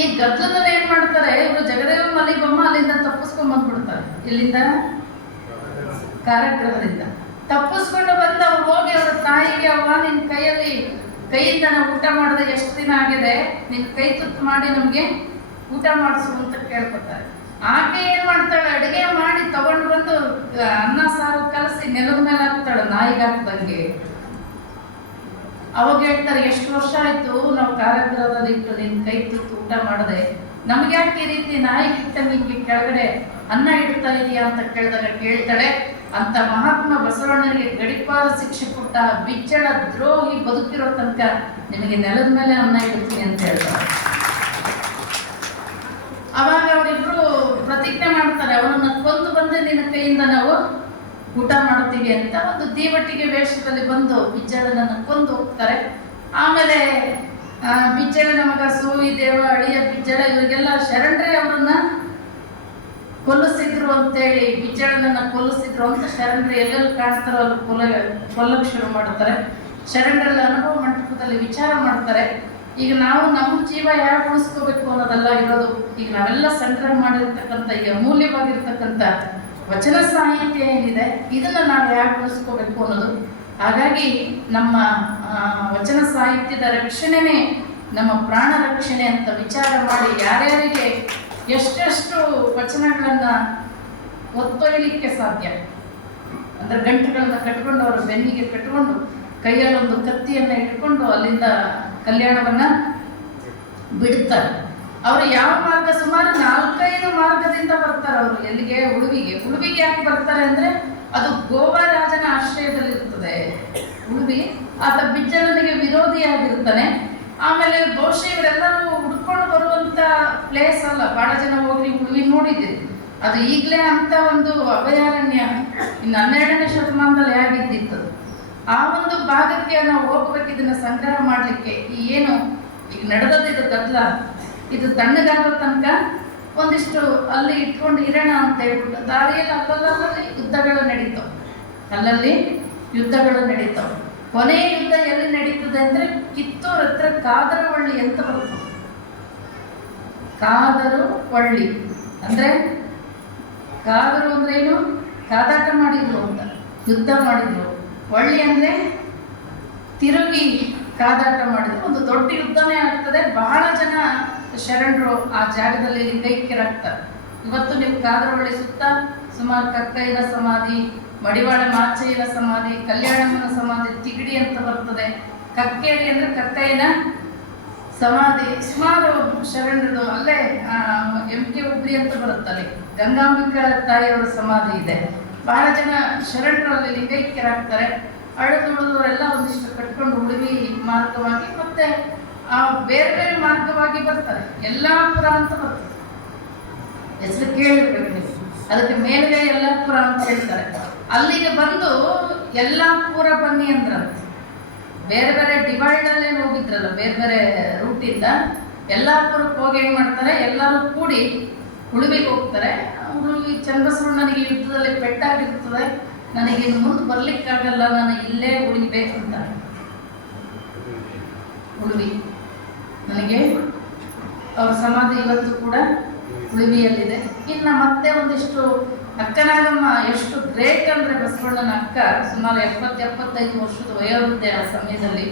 ಈ ಗದ್ದಲದಲ್ಲಿ ಏನ್ ಮಾಡ್ತಾರೆ ಇವರು, ಜಗದೇವ ಮಲ್ಲಿಬಮ್ಮ ಅಲ್ಲಿಂದ ತಪ್ಪಿಸ್ಕೊಂಡ್ ಬಂದ್ಬಿಡ್ತಾರೆ. ಇಲ್ಲಿಂದ ಕಾರಾಗೃಹದಿಂದ ತಪ್ಪಿಸ್ಕೊಂಡು ಬಂದು ಅವ್ರು ಹೋಗಿ ಅವ್ರ ತಾಯಿಗೆ, ಅವ್ವ ನಿನ್ ಕೈಯಿಂದ ನಾವು ಊಟ ಮಾಡಿದೆ ಎಷ್ಟು ದಿನ ಆಗಿದೆ, ನಿನ್ ಕೈ ತುತ್ತು ಮಾಡಿ ನಮ್ಗೆ ಊಟ ಮಾಡಿಸು ಅಂತ ಕೇಳ್ಕೊತಾರೆ. ಆಕೆ ಏನ್ ಮಾಡ್ತಾಳೆ, ಅಡುಗೆ ಮಾಡಿ ತಗೊಂಡು ಬಂದು ಅನ್ನ ಸಾರು ಕಲಸಿ ನೆಲದ ಮೇಲೆ ಹಾಕ್ತಾಳೆ, ನಾಯಿಗೆ ಹಾಕ್ದಂಗೆ. ಅವಾಗ ಹೇಳ್ತಾರೆ, ಎಷ್ಟು ವರ್ಷ ಆಯ್ತು ನಾವು ಕಾರಾಗೃಹದಲ್ಲಿ ಇಟ್ಟು ನಿನ್ ಕೈ ತುತ್ತು ಊಟ ಮಾಡದೆ, ನಮ್ಗೆ ಯಾಕೆ ಈ ರೀತಿ ನಾಯಿಗಿಂತ ನಿಮ್ಗೆ ಕೆಳಗಡೆ ಅನ್ನ ಇಡ್ತಾ ಇದೆಯಾ ಅಂತ ಕೇಳಿದಾಗ ಕೇಳ್ತಾಳೆ, ಅಂತ ಮಹಾತ್ಮ ಬಸವಣ್ಣನಿಗೆ ಗಡಿಪಾರ ಶಿಕ್ಷೆ ಕೊಟ್ಟ ಬಿಜ್ಜಳ ದ್ರೋಹಿ ಬದುಕಿರೋ ತನಕ ನಿಮಗೆ ನೆಲದ ಮೇಲೆ ಅನ್ನ ಇಡ್ತೀನಿ ಅಂತ ಹೇಳ್ತಾರೆ. ಅವಾಗ ಅವರಿಬ್ರು ಪ್ರತಿಜ್ಞೆ ಮಾಡ್ತಾರೆ, ಅವನನ್ನ ಕೊಂದು ಬಂದ್ರೆ ನಿನ್ನ ಕೈಯಿಂದ ನಾವು ಊಟ ಮಾಡ್ತೀವಿ ಅಂತ. ಒಂದು ದೀವಟಿಗೆ ವೇಷದಲ್ಲಿ ಬಂದು ಬಿಜ್ಜಳನನ್ನ ಕೊಂದು ಹೋಗ್ತಾರೆ. ಆಮೇಲೆ ಬಿಜ್ಜಳನ ಮಗ ಸೋವಿದೇವ, ಅಳಿಯ ಬಿಜ್ಜಳ, ಇವರಿಗೆಲ್ಲ ಶರಣರೇ ಅವರನ್ನ ಕೊಲ್ಲಿಸಿದ್ರು ಅಂತೇಳಿ, ಬಿಜ್ಜಳನನ್ನ ಕೊಲ್ಲಿಸಿದ್ರು ಅಂತ ಶರಣರು ಎಲ್ಲೆಲ್ಲಿ ಕಾಣ್ತಾರೋ ಅಲ್ಲಿ ಕೊಲ್ಲಕ್ಕೆ ಶುರು ಮಾಡ್ತಾರೆ. ಶರಣರೆಲ್ಲ ಅನುಭವ ಮಂಟಪದಲ್ಲಿ ವಿಚಾರ ಮಾಡ್ತಾರೆ, ಈಗ ನಾವು ನಮ್ಮ ಜೀವ ಯಾಕೆ ಉಳಿಸ್ಕೋಬೇಕು ಅನ್ನೋದೆಲ್ಲ ಇರೋದು. ಈಗ ನಾವೆಲ್ಲ ಸಂಗ್ರಹ ಮಾಡಿರ್ತಕ್ಕಂಥ ಈ ಅಮೂಲ್ಯವಾಗಿರ್ತಕ್ಕಂಥ ವಚನ ಸಾಹಿತ್ಯ ಏನಿದೆ, ಇದನ್ನ ನಾವು ಯಾಕೆ ಉಳಿಸ್ಕೋಬೇಕು ಅನ್ನೋದು. ಹಾಗಾಗಿ ನಮ್ಮ ವಚನ ಸಾಹಿತ್ಯದ ರಕ್ಷಣೆನೇ ನಮ್ಮ ಪ್ರಾಣ ರಕ್ಷಣೆ ಅಂತ ವಿಚಾರ ಮಾಡಿ ಯಾರ್ಯಾರಿಗೆ ಎಷ್ಟೆಷ್ಟು ವಚನಗಳನ್ನ ಒತ್ತೊಯ್ಯಲಿಕ್ಕೆ ಸಾಧ್ಯ ಅಂದ್ರೆ, ಗಂಟುಗಳನ್ನ ಕಟ್ಕೊಂಡು ಅವರ ಬೆನ್ನಿಗೆ ಕಟ್ಕೊಂಡು ಕೈಯಲ್ಲಿ ಒಂದು ಕತ್ತಿಯನ್ನ ಇಟ್ಕೊಂಡು ಅಲ್ಲಿಂದ ಕಲ್ಯಾಣವನ್ನ ಬಿಡ್ತಾರೆ. ಅವರು ಯಾವ ಮಾರ್ಗ, ಸುಮಾರು 4-5 ಮಾರ್ಗದಿಂದ ಬರ್ತಾರೆ ಅವರು. ಎಲ್ಲಿಗೆ? ಉಳುವಿಗೆ ಯಾಕೆ ಬರ್ತಾರೆ ಅಂದ್ರೆ, ಅದು ಗೋವಾ ರಾಜನ ಆಶ್ರಯದಲ್ಲಿರ್ತದೆ ಉಳುವಿ. ಆತ ಬಿಜ್ಜಳನಿಗೆ ವಿರೋಧಿಯಾಗಿರ್ತಾನೆ. ಆಮೇಲೆ ಬಹುಶಃ ಇವರೆಲ್ಲರೂ ಹುಡ್ಕೊಂಡು ಬರುವಂತ ಪ್ಲೇಸ್ ಅಲ್ಲ. ಬಹಳ ಜನ ಹೋಗಿ ಉಳಿವಿ ನೋಡಿದ್ದೀರಿ. ಅದು ಈಗಲೇ ಅಂತ ಒಂದು ಅಭಯಾರಣ್ಯ ಇನ್ನು 12ನೇ ಶತಮಾನದಲ್ಲಿ ಆಗಿದ್ದಿತ್ತು. ಆ ಒಂದು ಭಾಗಕ್ಕೆ ನಾವು ಹೋಗ್ಬೇಕು, ಇದನ್ನ ಸಂಗ್ರಹ ಮಾಡಲಿಕ್ಕೆ. ಈ ಏನು ಈಗ ನಡೆದಿದ್ದು ಗದ್ದಲ, ಇದು ತಣ್ಣಗಾಗೋ ತನಕ ಒಂದಿಷ್ಟು ಅಲ್ಲಿ ಇಟ್ಕೊಂಡು ಇರೋಣ ಅಂತ ಹೇಳ್ಬಿಟ್ಟು ದಾರಿಯಲ್ಲಿ ಅಲ್ಲಲ್ಲಿ ಯುದ್ಧಗಳು ನಡೀತಾವೆ. ಅಲ್ಲಲ್ಲಿ ಯುದ್ಧಗಳು ನಡೀತಾವೆ. ಕೊನೆಯ ಯುದ್ಧ ಎಲ್ಲಿ ನಡೀತದೆ ಅಂದ್ರೆ ಕಿತ್ತೂರ್ ಹತ್ರ ಕಾದರವಳ್ಳಿ ಅಂತ ಬರ್ತದೆ. ಕಾದರವಳ್ಳಿ ಅಂದ್ರೆ ಕಾದರು ಅಂದ್ರೆ ಏನು? ಕಾದಾಟ ಮಾಡಿದ್ರು ಅಂತ, ಯುದ್ಧ ಮಾಡಿದ್ರು. ಒಳ್ಳಿ ಅಂದ್ರೆ ತಿರುಗಿ ಕಾದಾಟ ಮಾಡಿದ್ರು. ಒಂದು ದೊಡ್ಡ ಯುದ್ಧನೇ ಆಗ್ತದೆ. ಬಹಳ ಜನ ಶರಣರು ಆ ಜಾಗದಲ್ಲಿ ಲಿಂಗೈಕ್ಯರಾಗ್ತಾರೆ. ಇವತ್ತು ನೀವು ಕಾದರವಳ್ಳಿ ಸುತ್ತ ಸುಮಾರು ಕಕ್ಕಯ್ಯನ ಸಮಾಧಿ, ಮಡಿವಾಳ ಮಾಚಯ್ಯನ ಸಮಾಧಿ, ಕಲ್ಯಾಣಮ್ಮನ ಸಮಾಧಿ, ತಿಗಡಿ ಅಂತ ಬರ್ತದೆ. ಕಕ್ಕೇರಿ ಅಂದ್ರೆ ಕಕ್ಕಯ್ಯನ ಸಮಾಧಿ. ಸುಮಾರು ಶರಣರದು ಅಲ್ಲೇ MK ಹುಬ್ಳಿ ಅಂತ ಬರುತ್ತಲ್ಲಿ ಗಂಗಾಂಬಿಕಾ ತಾಯಿಯವರ ಸಮಾಧಿ ಇದೆ. ಬಹಳ ಜನ ಶರಣರು ಅಲ್ಲಿ ಲಿಂಗೈಕ್ಯರಾಗ್ತಾರೆ. ಅಳಿದುಳಿದವರೆಲ್ಲ ಒಂದಿಷ್ಟು ಕಟ್ಕೊಂಡು ಉಳಿವಿ ಮಾರ್ಗವಾಗಿ ಮತ್ತೆ ಬೇರೆ ಬೇರೆ ಮಾರ್ಗವಾಗಿ ಬರ್ತಾರೆ. ಯಲ್ಲಾಪುರ ಅಂತ ಬರ್ತದೆ, ಹೆಸರು ಕೇಳಿರ್ಬೇಕು ನೀವು. ಅದಕ್ಕೆ ಮೇಲ್ಗಡೆ ಯಲ್ಲಾಪುರ ಅಂತ ಹೇಳ್ತಾರೆ. ಅಲ್ಲಿಗೆ ಬಂದು ಯಲ್ಲಾಪುರ ಬನ್ನಿ ಅಂದ್ರಂತೆ. ಬೇರೆ ಬೇರೆ ಡಿವೈಡ್ ಅಲ್ಲೇ ಹೋಗಿದ್ರಲ್ಲ, ಬೇರೆ ಬೇರೆ ರೂಟಿಂದ ಯಲ್ಲಾಪುರಕ್ಕೆ ಹೋಗಿ ಏನ್ ಮಾಡ್ತಾರೆ, ಎಲ್ಲರೂ ಕೂಡಿ ಉಳುವಿಗೆ ಹೋಗ್ತಾರೆ. ಉಳುವಿ ಚನ್ನಬಸವಣ್ಣನಿಗೆ ಯುದ್ಧದಲ್ಲಿ ಪೆಟ್ಟಾಗಿರ್ತದೆ, ನನಗೆ ಇನ್ನು ಮುಂದೆ ಬರ್ಲಿಕ್ಕಾಗಲ್ಲ, ನಾನು ಇಲ್ಲೇ ಉಳಿಬೇಕು ಅಂತ. ಉಳುವಿ ನನಗೆ ಅವ್ರ ಸಮಾಧಿ ಇವತ್ತು ಕೂಡ ಉಳುವಿಯಲ್ಲಿದೆ. ಇನ್ನು ಮತ್ತೆ ಒಂದಿಷ್ಟು ಅಕ್ಕನಾಗಮ್ಮ ಎಷ್ಟು ಗ್ರೇಟ್ ಅಂದ್ರೆ, ಬಸವಣ್ಣನ ಅಕ್ಕ ಸುಮಾರು 70-75 ವರ್ಷದ ವಯೋವೃದ್ಧೆ. ಆ ಸಮಯದಲ್ಲಿ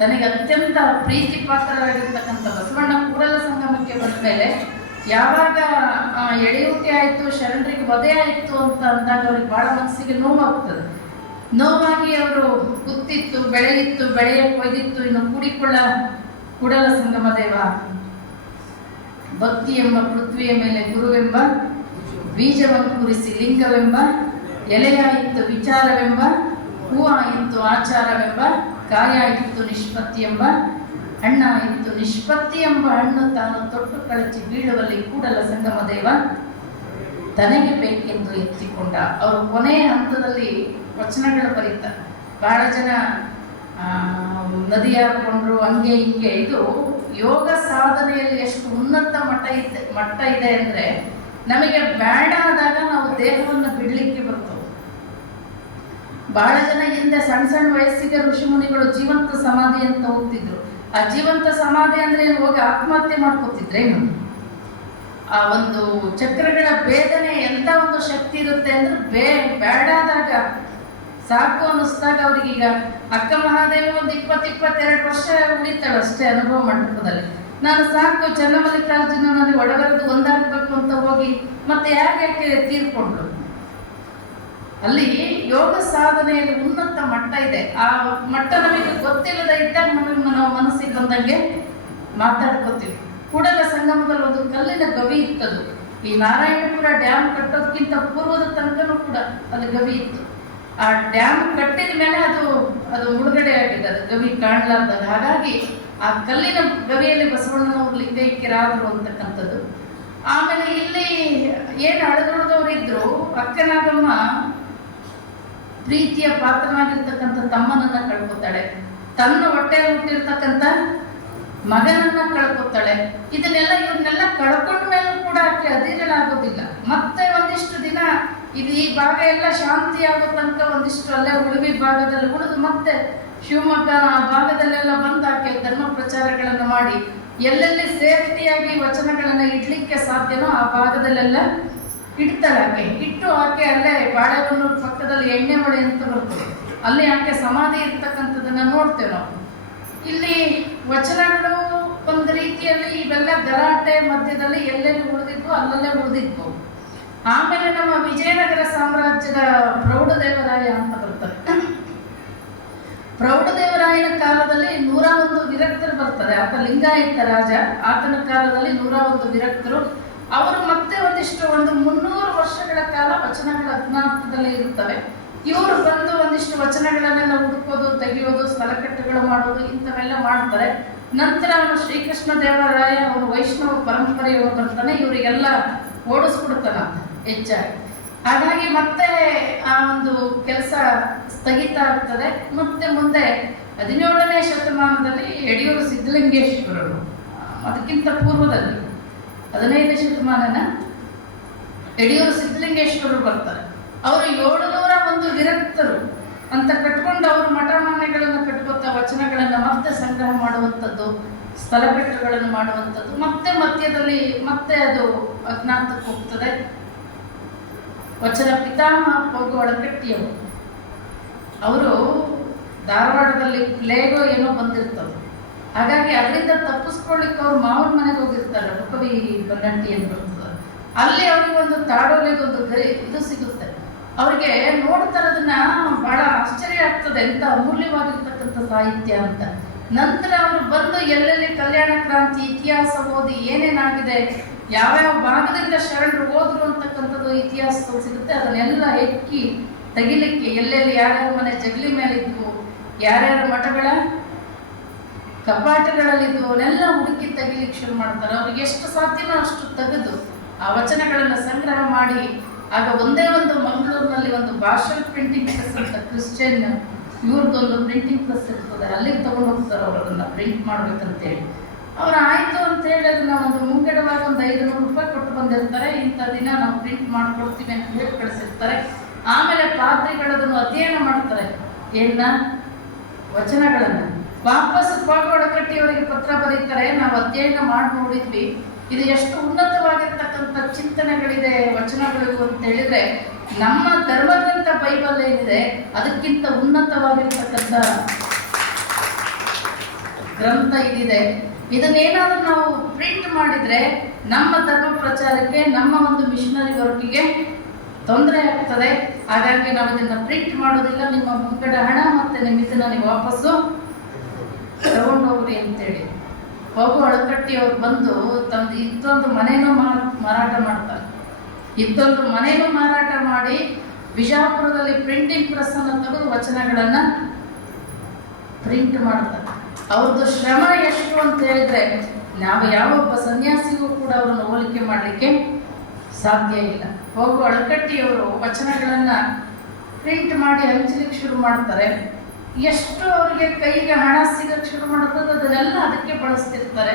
ತನಗೆ ಅತ್ಯಂತ ಪ್ರೀತಿ ಪಾತ್ರರಾಗಿರ್ತಕ್ಕಂಥ ಬಸವಣ್ಣ ಕೂಡಲ ಸಂಗಮಕ್ಕೆ ಬಂದ ಮೇಲೆ ಯಾವಾಗ ಎಳೆಯೂಟಿ ಆಯಿತು, ಶರಣರಿಗೆ ವಧೆ ಆಯಿತು ಅಂತ ಅಂದಾಗ ಅವ್ರಿಗೆ ಭಾಳ ಮನಸ್ಸಿಗೆ ನೋವಾಗ್ತದೆ. ನೋವಾಗಿ ಅವರು ಗುತ್ತಿತ್ತು, ಬೆಳೆಯಿತ್ತು, ಬೆಳೆಯ ಕೊಯ್ದಿತ್ತು, ಇನ್ನು ಕೂಡಲ ಸಂಗಮ ದೇವ ಭಕ್ತಿ ಎಂಬ ಪೃಥ್ವಿಯ ಮೇಲೆ ಗುರುವೆಂಬ ಬೀಜವನ್ನು ಕುರಿಸಿ, ಲಿಂಗವೆಂಬ ಎಲೆಯಾಯಿತು ವಿಚಾರವೆಂಬ, ಹೂವಾಯಿತು ಆಚಾರವೆಂಬ, ಕಾಯಾಯಿತು ನಿಷ್ಪತ್ತಿ ಎಂಬ, ಹಣ್ಣಾಯಿತು ನಿಷ್ಪತ್ತಿ ಎಂಬ ಹಣ್ಣು ತಾನು ತೊಟ್ಟು ಕಳಚಿ ಬೀಳುವಲ್ಲಿ ಕೂಡಲ ಸಂಗಮ ದೇವ ತನಗೆ ಬೇಕೆಂದು ಎತ್ತಿಕೊಂಡ. ಅವರು ಕೊನೆಯ ಹಂತದಲ್ಲಿ ವಚನಗಳು ಬರೀತಾರೆ. ಬಹಳ ಜನ ನದಿ ಹಾಕೊಂಡ್ರು ಹಂಗೆ ಹಿಂಗೆ. ಇದು ಯೋಗ ಸಾಧನೆಯಲ್ಲಿ ಎಷ್ಟು ಉನ್ನತ ಮಟ್ಟ ಇದೆ ಅಂದ್ರೆ, ನಮಗೆ ಬೇಡ ಆದಾಗ ನಾವು ದೇಹವನ್ನು ಬಿಡ್ಲಿಕ್ಕೆ ಬರ್ತವೆ. ಬಹಳ ಜನ ಹಿಂದೆ ಸಣ್ಣ ವಯಸ್ಸಿಗೆ ಋಷಿಮುನಿಗಳು ಜೀವಂತ ಸಮಾಧಿ ಅಂತ ಹೋಗ್ತಿದ್ರು. ಆ ಜೀವಂತ ಸಮಾಧಿ ಅಂದ್ರೆ ಹೋಗಿ ಆತ್ಮಹತ್ಯೆ ಮಾಡ್ಕೋತಿದ್ರೇನು? ಆ ಒಂದು ಚಕ್ರಗಳ ಭೇದನೆ ಎಂತ ಒಂದು ಶಕ್ತಿ ಇರುತ್ತೆ ಅಂದ್ರೆ, ಬೇಡಾದಾಗ ಸಾಕು ಅನ್ನಿಸ್ದಾಗ ಅವ್ರಿಗೀಗ ಅಕ್ಕ ಮಹಾದೇವಿ ಒಂದು 20-22 ವರ್ಷ ಉಳಿತಾಳೆ ಅಷ್ಟೇ ಅನುಭವ ಮಂಟಪದಲ್ಲಿ. ನಾನು ಸಾಕು ಚನ್ನಮಲ್ಲಿಕಾರ್ಜುನನಲ್ಲಿ ಒಡವೆರದು ಒಂದಾಗಬೇಕು ಅಂತ ಹೋಗಿ ಮತ್ತೆ ಯಾಕೆ ತೀರ್ಕೊಂಡ್ರು. ಅಲ್ಲಿ ಯೋಗ ಸಾಧನೆಯಲ್ಲಿ ಉನ್ನತ ಮಟ್ಟ ಇದೆ. ಆ ಮಟ್ಟ ನಮಗೆ ಗೊತ್ತಿಲ್ಲದೆ ಇದ್ದಾಗ ನಾವು ಮನಸ್ಸಿಗೆ ಬಂದಂಗೆ ಮಾತಾಡ್ಕೋತೀವಿ. ಕೂಡಲ ಸಂಗಮದಲ್ಲಿ ಒಂದು ಕಲ್ಲಿನ ಗವಿ ಇತ್ತದು. ಈ ನಾರಾಯಣಪುರ ಡ್ಯಾಮ್ ಕಟ್ಟೋದಕ್ಕಿಂತ ಪೂರ್ವದ ತನಕನೂ ಕೂಡ ಅಲ್ಲಿ ಗವಿ ಇತ್ತು. ಆ ಡ್ಯಾಮ್ ಕಟ್ಟಿದ ಮೇಲೆ ಅದು ಮುಳುಗಡೆ ಆಗಿದೆ, ಅದು ಗವಿ ಕಾಣಲಾರ್ದಾಗ. ಹಾಗಾಗಿ ಆ ಕಲ್ಲಿನ ಗವಿಯಲ್ಲಿ ಬಸವಣ್ಣನವರು ಲಿಂಗೈಕ್ಯರಾದರು ಅಂತಕ್ಕಂಥದ್ದು. ಆಮೇಲೆ ಇಲ್ಲಿ ಏನು ಅಳದುಳಿದವರಿದ್ರು, ಅಕ್ಕನಾಗಮ್ಮ ಪ್ರೀತಿಯ ಪಾತ್ರನಾಗಿರ್ತಕ್ಕಂಥ ತಮ್ಮನನ್ನ ಕಳ್ಕೊತಾಳೆ, ತನ್ನ ಹೊಟ್ಟೆಯಲ್ಲಿ ಹುಟ್ಟಿರ್ತಕ್ಕಂಥ ಮಗನನ್ನ ಕಳ್ಕೊತಾಳೆ. ಇವ್ರನ್ನೆಲ್ಲ ಕಳ್ಕೊಂಡ ಮೇಲೂ ಕೂಡ ಆಕೆ ಅಧೀರಳಾಗೋದಿಲ್ಲ. ಮತ್ತೆ ಒಂದಿಷ್ಟು ದಿನ ಈ ಭಾಗ ಎಲ್ಲ ಶಾಂತಿ ಆಗೋ ತನಕ ಒಂದಿಷ್ಟು ಅಲ್ಲೇ ಉಳುವಿ ಭಾಗದಲ್ಲಿ ಉಳಿದು ಮತ್ತೆ ಶಿವಮೊಗ್ಗ ಆ ಭಾಗದಲ್ಲೆಲ್ಲ ಬಂದು ಆಕೆ ಧರ್ಮ ಪ್ರಚಾರಗಳನ್ನು ಮಾಡಿ ಎಲ್ಲೆಲ್ಲಿ ಸೇಫ್ಟಿಯಾಗಿ ವಚನಗಳನ್ನು ಇಡ್ಲಿಕ್ಕೆ ಸಾಧ್ಯನೋ ಆ ಭಾಗದಲ್ಲೆಲ್ಲ ಇಡ್ತಾಳೆ. ಆಕೆ ಅಲ್ಲೇ ಬಾಳೆಹೊನ್ನೂರು ಪಕ್ಕದಲ್ಲಿ ಎಣ್ಣೆ ಮಳೆ ಅಂತ ಬರ್ತದೆ, ಅಲ್ಲಿ ಆಕೆ ಸಮಾಧಿ ಇರ್ತಕ್ಕಂಥದ್ದನ್ನ ನೋಡ್ತೇವೆ ನಾವು. ಇಲ್ಲಿ ವಚನಗಳು ಒಂದು ರೀತಿಯಲ್ಲಿ ಇವೆಲ್ಲ ಗಲಾಟೆ ಮಧ್ಯದಲ್ಲಿ ಎಲ್ಲೆಲ್ಲಿ ಉಳಿದಿದ್ವು ಅಲ್ಲಲ್ಲೇ ಉಳಿದಿದ್ವು. ಆಮೇಲೆ ನಮ್ಮ ವಿಜಯನಗರ ಸಾಮ್ರಾಜ್ಯದ ಪ್ರೌಢದೇವರಾಯ ಅಂತ ಬರ್ತದೆ. ಪ್ರೌಢದೇವರಾಯನ ಕಾಲದಲ್ಲಿ 101 ವಿರಕ್ತರು ಬರ್ತದೆ. ಆತ ಲಿಂಗಾಯತ ರಾಜ. ಆತನ ಕಾಲದಲ್ಲಿ 101 ವಿರಕ್ತರು. ಅವರು ಮತ್ತೆ ಒಂದಿಷ್ಟು 300 ವರ್ಷಗಳ ಕಾಲ ವಚನಗಳ ಅಜ್ಞಾತದಲ್ಲಿ ಇರುತ್ತವೆ. ಇವರು ಬಂದು ಒಂದಿಷ್ಟು ವಚನಗಳನ್ನೆಲ್ಲ ಹುಡುಕೋದು, ತೆಗೆಯೋದು, ಸ್ಥಳಕಟ್ಟುಗಳು ಮಾಡೋದು ಇಂಥವೆಲ್ಲ ಮಾಡ್ತಾರೆ. ನಂತರ ಅವನು ಶ್ರೀಕೃಷ್ಣ ದೇವರಾಯ ಅವನು ವೈಷ್ಣವ ಪರಂಪರೆಯವರು ಬರ್ತಾನೆ, ಇವರಿಗೆಲ್ಲ ಓಡಿಸ್ಬಿಡ್ತಾನ ಹೆಚ್ಚಾಗಿ. ಹಾಗಾಗಿ ಮತ್ತೆ ಆ ಒಂದು ಕೆಲಸ ಸ್ಥಗಿತ ಆಗ್ತದೆ. ಮತ್ತೆ ಮುಂದೆ 17ನೇ ಶತಮಾನದಲ್ಲಿ ಯಡಿಯೂರು ಸಿದ್ಧಲಿಂಗೇಶ್ವರರು, ಅದಕ್ಕಿಂತ ಪೂರ್ವದಲ್ಲಿ 15ನೇ ಶತಮಾನನ ಯಡಿಯೂರು ಸಿದ್ಧಲಿಂಗೇಶ್ವರರು ಬರ್ತಾರೆ. ಅವರು 701 ವಿರಕ್ತರು ಅಂತ ಕಟ್ಕೊಂಡು ಅವರು ಮಠಮಾನ್ಯಗಳನ್ನು ಕಟ್ಕೊತಾ ವಚನಗಳನ್ನು ಮತ್ತೆ ಸಂಗ್ರಹ ಮಾಡುವಂಥದ್ದು, ಸ್ಥಳಪೆಟ್ಟುಗಳನ್ನು ಮಾಡುವಂಥದ್ದು. ಮತ್ತೆ ಮಧ್ಯದಲ್ಲಿ ಮತ್ತೆ ಅದು ಅಜ್ಞಾತಕ್ಕೆ ಹೋಗ್ತದೆ. ವಚನ ಪಿತಾಮಹ ಹೋಗು ಒಳಕಟ್ಟಿಯವರು, ಅವರು ಧಾರವಾಡದಲ್ಲಿ ಪ್ಲೇಗೋ ಏನೋ ಬಂದಿರ್ತವೆ. ಹಾಗಾಗಿ ಅದರಿಂದ ತಪ್ಪಿಸ್ಕೊಳ್ಳಿಕ್ಕೆ ಅವ್ರು ಮಾವನ ಮನೆಗೆ ಹೋಗಿರ್ತಾರೆ, ಬಕವಿ ಬನ್ನಟ್ಟಿ ಅಂತ ಬರ್ತದೆ. ಅಲ್ಲಿ ಅವ್ರಿಗೆ ಒಂದು ತಾಡೋಲಿಗೊಂದು ಇದು ಸಿಗುತ್ತೆ. ಅವ್ರಿಗೆ ನೋಡ್ತಾರೆ, ಅದನ್ನ ಬಹಳ ಆಶ್ಚರ್ಯ ಆಗ್ತದೆ, ಎಂತ ಅಮೂಲ್ಯವಾಗಿರ್ತಕ್ಕಂಥ ಸಾಹಿತ್ಯ ಅಂತ. ನಂತರ ಅವರು ಬಂದು ಎಲ್ಲೆಲ್ಲಿ ಕಲ್ಯಾಣ ಕ್ರಾಂತಿ ಇತಿಹಾಸ ಓದಿ ಏನೇನಾಗಿದೆ, ಯಾವ್ಯಾವ ಭಾಗದಿಂದ ಶರಣರು ಹೋದ್ರು ಅಂತಕ್ಕಂಥದ್ದು ಇತಿಹಾಸ ಸಿಗುತ್ತೆ. ಅದನ್ನೆಲ್ಲ ಹೆಕ್ಕಿ ತೆಗಿಲಿಕ್ಕೆ ಎಲ್ಲೆಲ್ಲಿ ಯಾರ್ಯಾರ ಮನೆ ಜಗಲಿ ಮೇಲಿದ್ವು, ಯಾರ್ಯಾರ ಮಠಗಳ ಕಪಾಟಗಳಲ್ಲಿದ್ವು, ಅವನ್ನೆಲ್ಲ ಹುಡುಕಿ ತೆಗಿಲಿಕ್ಕೆ ಶುರು ಮಾಡ್ತಾರೆ. ಅವ್ರಿಗೆ ಎಷ್ಟು ಸಾಧ್ಯನೋ ಅಷ್ಟು ತೆಗೆದು ಆ ವಚನಗಳನ್ನು ಸಂಗ್ರಹ ಮಾಡಿ, ಆಗ ಒಂದೇ ಒಂದು ಮಂಗಳೂರಿನಲ್ಲಿ ಒಂದು ಭಾಷಾ ಪ್ರಿಂಟಿಂಗ್ ಪ್ರೆಸ್ ಅಂತ ಕ್ರಿಶ್ಚಿಯನ್ ಇವ್ರದ್ದೊಂದು ಪ್ರಿಂಟಿಂಗ್ ಪ್ರೆಸ್ ಇರ್ತದೆ, ಅಲ್ಲಿಗೆ ತಗೊಂಡು ಹೋಗ್ತಾರೆ ಅವರು ಅದನ್ನು ಪ್ರಿಂಟ್ ಮಾಡ್ಬೇಕಂತೇಳಿ. ಅವ್ರು ಆಯಿತು ಅಂತೇಳಿ ಅದನ್ನ ಒಂದು ಮುಂಗಡವಾಗಿ ಒಂದು 500 ರೂಪಾಯಿ ಕೊಟ್ಟು ಬಂದಿರ್ತಾರೆ. ಇಂಥ ದಿನ ನಾವು ಪ್ರಿಂಟ್ ಮಾಡ್ಕೊಡ್ತೀವಿ ಅಂತ ಹೇಳಿ ಕಳಿಸಿರ್ತಾರೆ. ಆಮೇಲೆ ಪಾದ್ರಿಗಳದನ್ನು ಅಧ್ಯಯನ ಮಾಡ್ತಾರೆ, ಏನ ವಚನಗಳನ್ನು. ವಾಪಸ್ ಒಳಕಟ್ಟಿ ಅವರಿಗೆ ಪತ್ರ ಬರೀತಾರೆ, ನಾವು ಅಧ್ಯಯನ ಮಾಡಿ ನೋಡಿದ್ವಿ, ಇದು ಎಷ್ಟು ಉನ್ನತವಾಗಿರ್ತಕ್ಕಂಥ ಚಿಂತನೆಗಳಿದೆ ವಚನಗಳು ಅಂತ ಹೇಳಿದ್ರೆ, ನಮ್ಮ ಧರ್ಮಗ್ರಂಥ ಬೈಬಲ್ ಏನಿದೆ ಅದಕ್ಕಿಂತ ಉನ್ನತವಾಗಿರ್ತಕ್ಕಂಥ ಗ್ರಂಥ ಇದಿದೆ. ಇದನ್ನೇನಾದ್ರೂ ನಾವು ಪ್ರಿಂಟ್ ಮಾಡಿದ್ರೆ ನಮ್ಮ ಧರ್ಮ ಪ್ರಚಾರಕ್ಕೆ, ನಮ್ಮ ಒಂದು ಮಿಷನರಿ ವರ್ಕಿಗೆ ತೊಂದರೆ ಆಗ್ತದೆ. ಹಾಗಾಗಿ ನಾವು ಇದನ್ನ ಪ್ರಿಂಟ್ ಮಾಡೋದಿಲ್ಲ, ನಿಮ್ಮ ಮುಂಗಡ ಹಣ ಮತ್ತೆ ನಿಮ್ಮ ಇದನ್ನ ನೀವು ವಾಪಸ್ಸು ತಗೊಂಡೋಗ್ರಿ ಅಂತೇಳಿ. ಹೋಗು ಒಳಕಟ್ಟಿ ಅವ್ರು ಬಂದು ತಂದು ಇದ್ದೊಂದು ಮನೇನೂ ಮಾರಾಟ ಮಾಡ್ತಾರೆ. ಇದ್ದೊಂದು ಮನೇನೂ ಮಾರಾಟ ಮಾಡಿ ಬಿಜಾಪುರದಲ್ಲಿ ಪ್ರಿಂಟಿಂಗ್ ಪ್ರೆಸ್ ಅನ್ನು ತೆಗೆದು ವಚನಗಳನ್ನ ಪ್ರಿಂಟ್ ಮಾಡ್ತಾರೆ. ಅವ್ರದ್ದು ಶ್ರಮ ಎಷ್ಟು ಅಂತ ಹೇಳಿದ್ರೆ ನಾವು ಯಾವೊಬ್ಬ ಸನ್ಯಾಸಿಗೂ ಕೂಡ ಅವರನ್ನು ಹೋಲಿಕೆ ಮಾಡಲಿಕ್ಕೆ ಸಾಧ್ಯ ಇಲ್ಲ. ಹೋಗು ಒಳಕಟ್ಟಿಯವರು ವಚನಗಳನ್ನ ಪ್ರಿಂಟ್ ಮಾಡಿ ಹಂಚಲಿಕ್ಕೆ ಶುರು ಮಾಡ್ತಾರೆ. ಎಷ್ಟು ಅವರಿಗೆ ಕೈಗೆ ಹಣ ಸಿಗಕ್ಕೆ ಶುರು ಮಾಡ್ತದೆ ಅದನ್ನೆಲ್ಲ ಅದಕ್ಕೆ ಬಳಸ್ತಿರ್ತಾರೆ.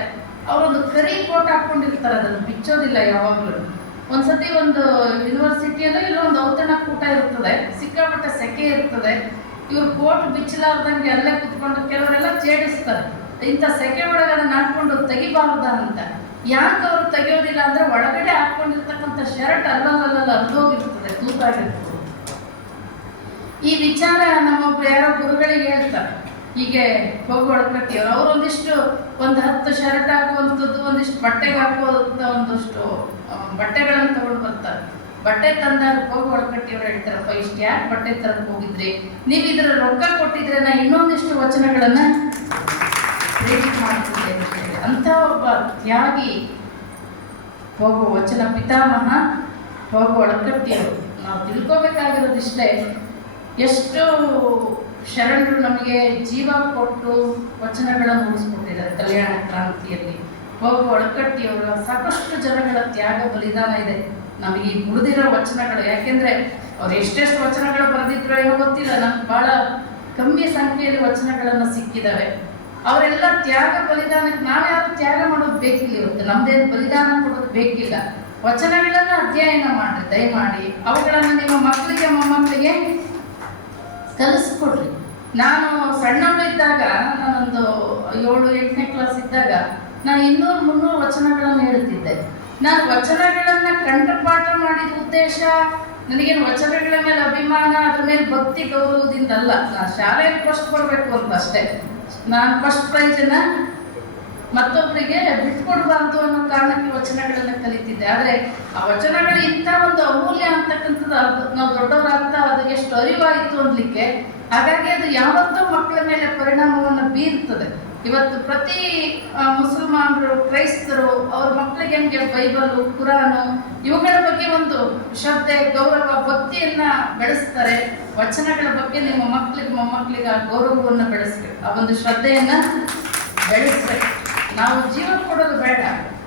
ಅವರೊಂದು ಕರಿ ಕೋಟ್ ಹಾಕ್ಕೊಂಡಿರ್ತಾರೆ, ಅದನ್ನು ಬಿಚ್ಚೋದಿಲ್ಲ ಯಾವಾಗಲೂ. ಒಂದ್ಸತಿ ಒಂದು ಯೂನಿವರ್ಸಿಟಿಯಲ್ಲೂ ಇಲ್ಲೊಂದು ಔತಣ ಕೂಟ ಇರ್ತದೆ, ಸಿಕ್ಕಾಪಟ್ಟೆ ಸೆಕೆ ಇರ್ತದೆ. ಇವ್ರು ಕೋಟ್ ಬಿಚ್ಚಲಾರ್ದಂಗೆ ಅಲ್ಲೇ ಕುತ್ಕೊಂಡು ಕೆಲವರೆಲ್ಲ ಛೇಡಿಸ್ತಾರೆ, ಇಂಥ ಸೆಕೆ ಒಳಗೆ ಅದನ್ನ ಹಾಕೊಂಡು ತೆಗಿಬಾರ್ದ ಅಂತ. ಯಾಕೆ ಅವರು ತೆಗೆಯೋದಿಲ್ಲ ಅಂದ್ರೆ ಒಳಗಡೆ ಹಾಕೊಂಡಿರ್ತಕ್ಕಂಥ ಶರ್ಟ್ ಅಲ್ಲಲ್ಲ ಅಲ್ಲೋಗಿರ್ತದೆ, ತೂತಾಗಿರ್ತದೆ. ಈ ವಿಚಾರ ನಮ್ಮೊಬ್ರು ಯಾರೋ ಗುರುಗಳಿಗೆ ಹೇಳ್ತಾರೆ, ಹೀಗೆ ಹೋಗು ಒಳಕಟ್ಟಿಯವರು. ಅವ್ರು ಒಂದಿಷ್ಟು ಒಂದು 10 ಶರ್ಟ್ ಹಾಕುವಂಥದ್ದು, ಒಂದಿಷ್ಟು ಬಟ್ಟೆಗೆ ಹಾಕುವಂಥ ಒಂದಷ್ಟು ಬಟ್ಟೆಗಳನ್ನು ತಗೊಂಡು ಬರ್ತಾರೆ. ಬಟ್ಟೆ ತಂದಾಗ ಹೋಗು ಒಳಕಟ್ಟಿಯವರು ಹೇಳ್ತಾರಪ್ಪ, ಇಷ್ಟು ಯಾಕೆ ಬಟ್ಟೆ ತರಕ್ಕೆ ಹೋಗಿದ್ರಿ, ನೀವು ಇದರ ರೊಕ್ಕ ಕೊಟ್ಟಿದ್ರೆ ನಾ ಇನ್ನೊಂದಿಷ್ಟು ವಚನಗಳನ್ನ ಪ್ರಿಂಟ್ ಮಾಡ್ತಿದ್ದೆ ಅಂತ ಹೇಳಿ. ಅಂಥ ಒಬ್ಬ ತ್ಯಾಗಿ ಹೋಗು ವಚನ ಪಿತಾಮಹ ಹೋಗು ಒಳಕಟ್ಟಿಯವರು. ನಾವು ತಿಳ್ಕೋಬೇಕಾಗಿರೋದಿಷ್ಟೇ, ಎಷ್ಟು ಶರಣರು ನಮಗೆ ಜೀವ ಕೊಟ್ಟು ವಚನಗಳನ್ನು ಉಳಿಸ್ಕೊಟ್ಟಿದ್ದಾರೆ. ಕಲ್ಯಾಣ ಕ್ರಾಂತಿಯಲ್ಲಿ ಹೋಗು ಒಳಕಟ್ಟಿಯವರ ಸಾಕಷ್ಟು ಜನಗಳ ತ್ಯಾಗ ಬಲಿದಾನ ಇದೆ ನಮಗೆ ಈ ಉಳಿದಿರೋ ವಚನಗಳು. ಯಾಕೆಂದ್ರೆ ಅವ್ರು ಎಷ್ಟೆಷ್ಟು ವಚನಗಳು ಬರೆದಿದ್ರು ಏನೋ ಗೊತ್ತಿಲ್ಲ, ನಮ್ಗೆ ಬಹಳ ಕಮ್ಮಿ ಸಂಖ್ಯೆಯಲ್ಲಿ ವಚನಗಳನ್ನು ಸಿಕ್ಕಿದ್ದಾವೆ. ಅವರೆಲ್ಲ ತ್ಯಾಗ ಬಲಿದಾನಕ್ಕೆ ನಾವ್ಯಾರು ತ್ಯಾಗ ಮಾಡೋದು ಬೇಕಿಲ್ಲ. ಇವತ್ತು ನಮ್ದೇನು ಬಲಿದಾನ ಕೊಡೋದು ಬೇಕಿಲ್ಲ. ವಚನಗಳನ್ನು ಅಧ್ಯಯನ ಮಾಡಿ ದಯಮಾಡಿ ಅವುಗಳನ್ನು ನಿಮ್ಮ ಮಕ್ಕಳಿಗೆ ಮೊಮ್ಮಕ್ಕಳಿಗೆ ಕಲಿಸ್ಕೊಡ್ರಿ. ನಾನು ಸಣ್ಣವಳು ಇದ್ದಾಗ, ನಾನೊಂದು 7-8ನೇ ಕ್ಲಾಸ್ ಇದ್ದಾಗ ನಾನು 200-300 ವಚನಗಳನ್ನು ಹೇಳ್ತಿದ್ದೆ. ನಾನು ವಚನಗಳನ್ನು ಕಂಠಪಾಠ ಮಾಡಿದ ಉದ್ದೇಶ ನನಗೇನು ವಚನಗಳ ಮೇಲೆ ಅಭಿಮಾನ, ಅದ್ರ ಮೇಲೆ ಭಕ್ತಿ ಗೌರವದಿಂದ ಅಲ್ಲ. ನಾನು ಶಾಲೆಯಲ್ಲಿ ಫಸ್ಟ್ ಬರಬೇಕು ಅಂತ ಅಷ್ಟೇ. ನಾನು ಫಸ್ಟ್ ಪ್ರೈಜನ್ನು ಮತ್ತೊಬ್ಬರಿಗೆ ಬಿಟ್ಕೊಡ್ಬಾರ್ದು ಅನ್ನೋ ಕಾರಣಕ್ಕೆ ವಚನಗಳನ್ನು ಕಲಿತಿದ್ದೆ. ಆದರೆ ಆ ವಚನಗಳು ಇಂಥ ಒಂದು ಅಮೂಲ್ಯ ಅಂತಕ್ಕಂಥದ್ದು ನಾವು ದೊಡ್ಡವರಾಗ್ತಾ ಅದು ಎಷ್ಟು ಅರಿವಾಯಿತು ಅನ್ಲಿಕ್ಕೆ. ಹಾಗಾಗಿ ಅದು ಯಾವತ್ತೂ ಮಕ್ಕಳ ಮೇಲೆ ಪರಿಣಾಮವನ್ನು ಬೀರ್ತದೆ. ಇವತ್ತು ಪ್ರತಿ ಮುಸಲ್ಮಾನರು, ಕ್ರೈಸ್ತರು ಅವ್ರ ಮಕ್ಕಳಿಗೆ ಹೆಂಗೆ ಬೈಬಲು, ಕುರಾನು ಇವುಗಳ ಬಗ್ಗೆ ಒಂದು ಶ್ರದ್ಧೆ, ಗೌರವ, ಭಕ್ತಿಯನ್ನ ಬೆಳೆಸ್ತಾರೆ. ವಚನಗಳ ಬಗ್ಗೆ ನಿಮ್ಮ ಮಕ್ಕಳಿಗೆ ಮೊಮ್ಮಕ್ಕಳಿಗೆ ಆ ಗೌರವವನ್ನು ಬೆಳೆಸ್ಬೇಕು, ಆ ಒಂದು ಶ್ರದ್ಧೆಯನ್ನ ಬೆಳೆಸ್ಬೇಕು. ನಾವು ಜೀವ ಕೊಡೋದು ಬೇಡ,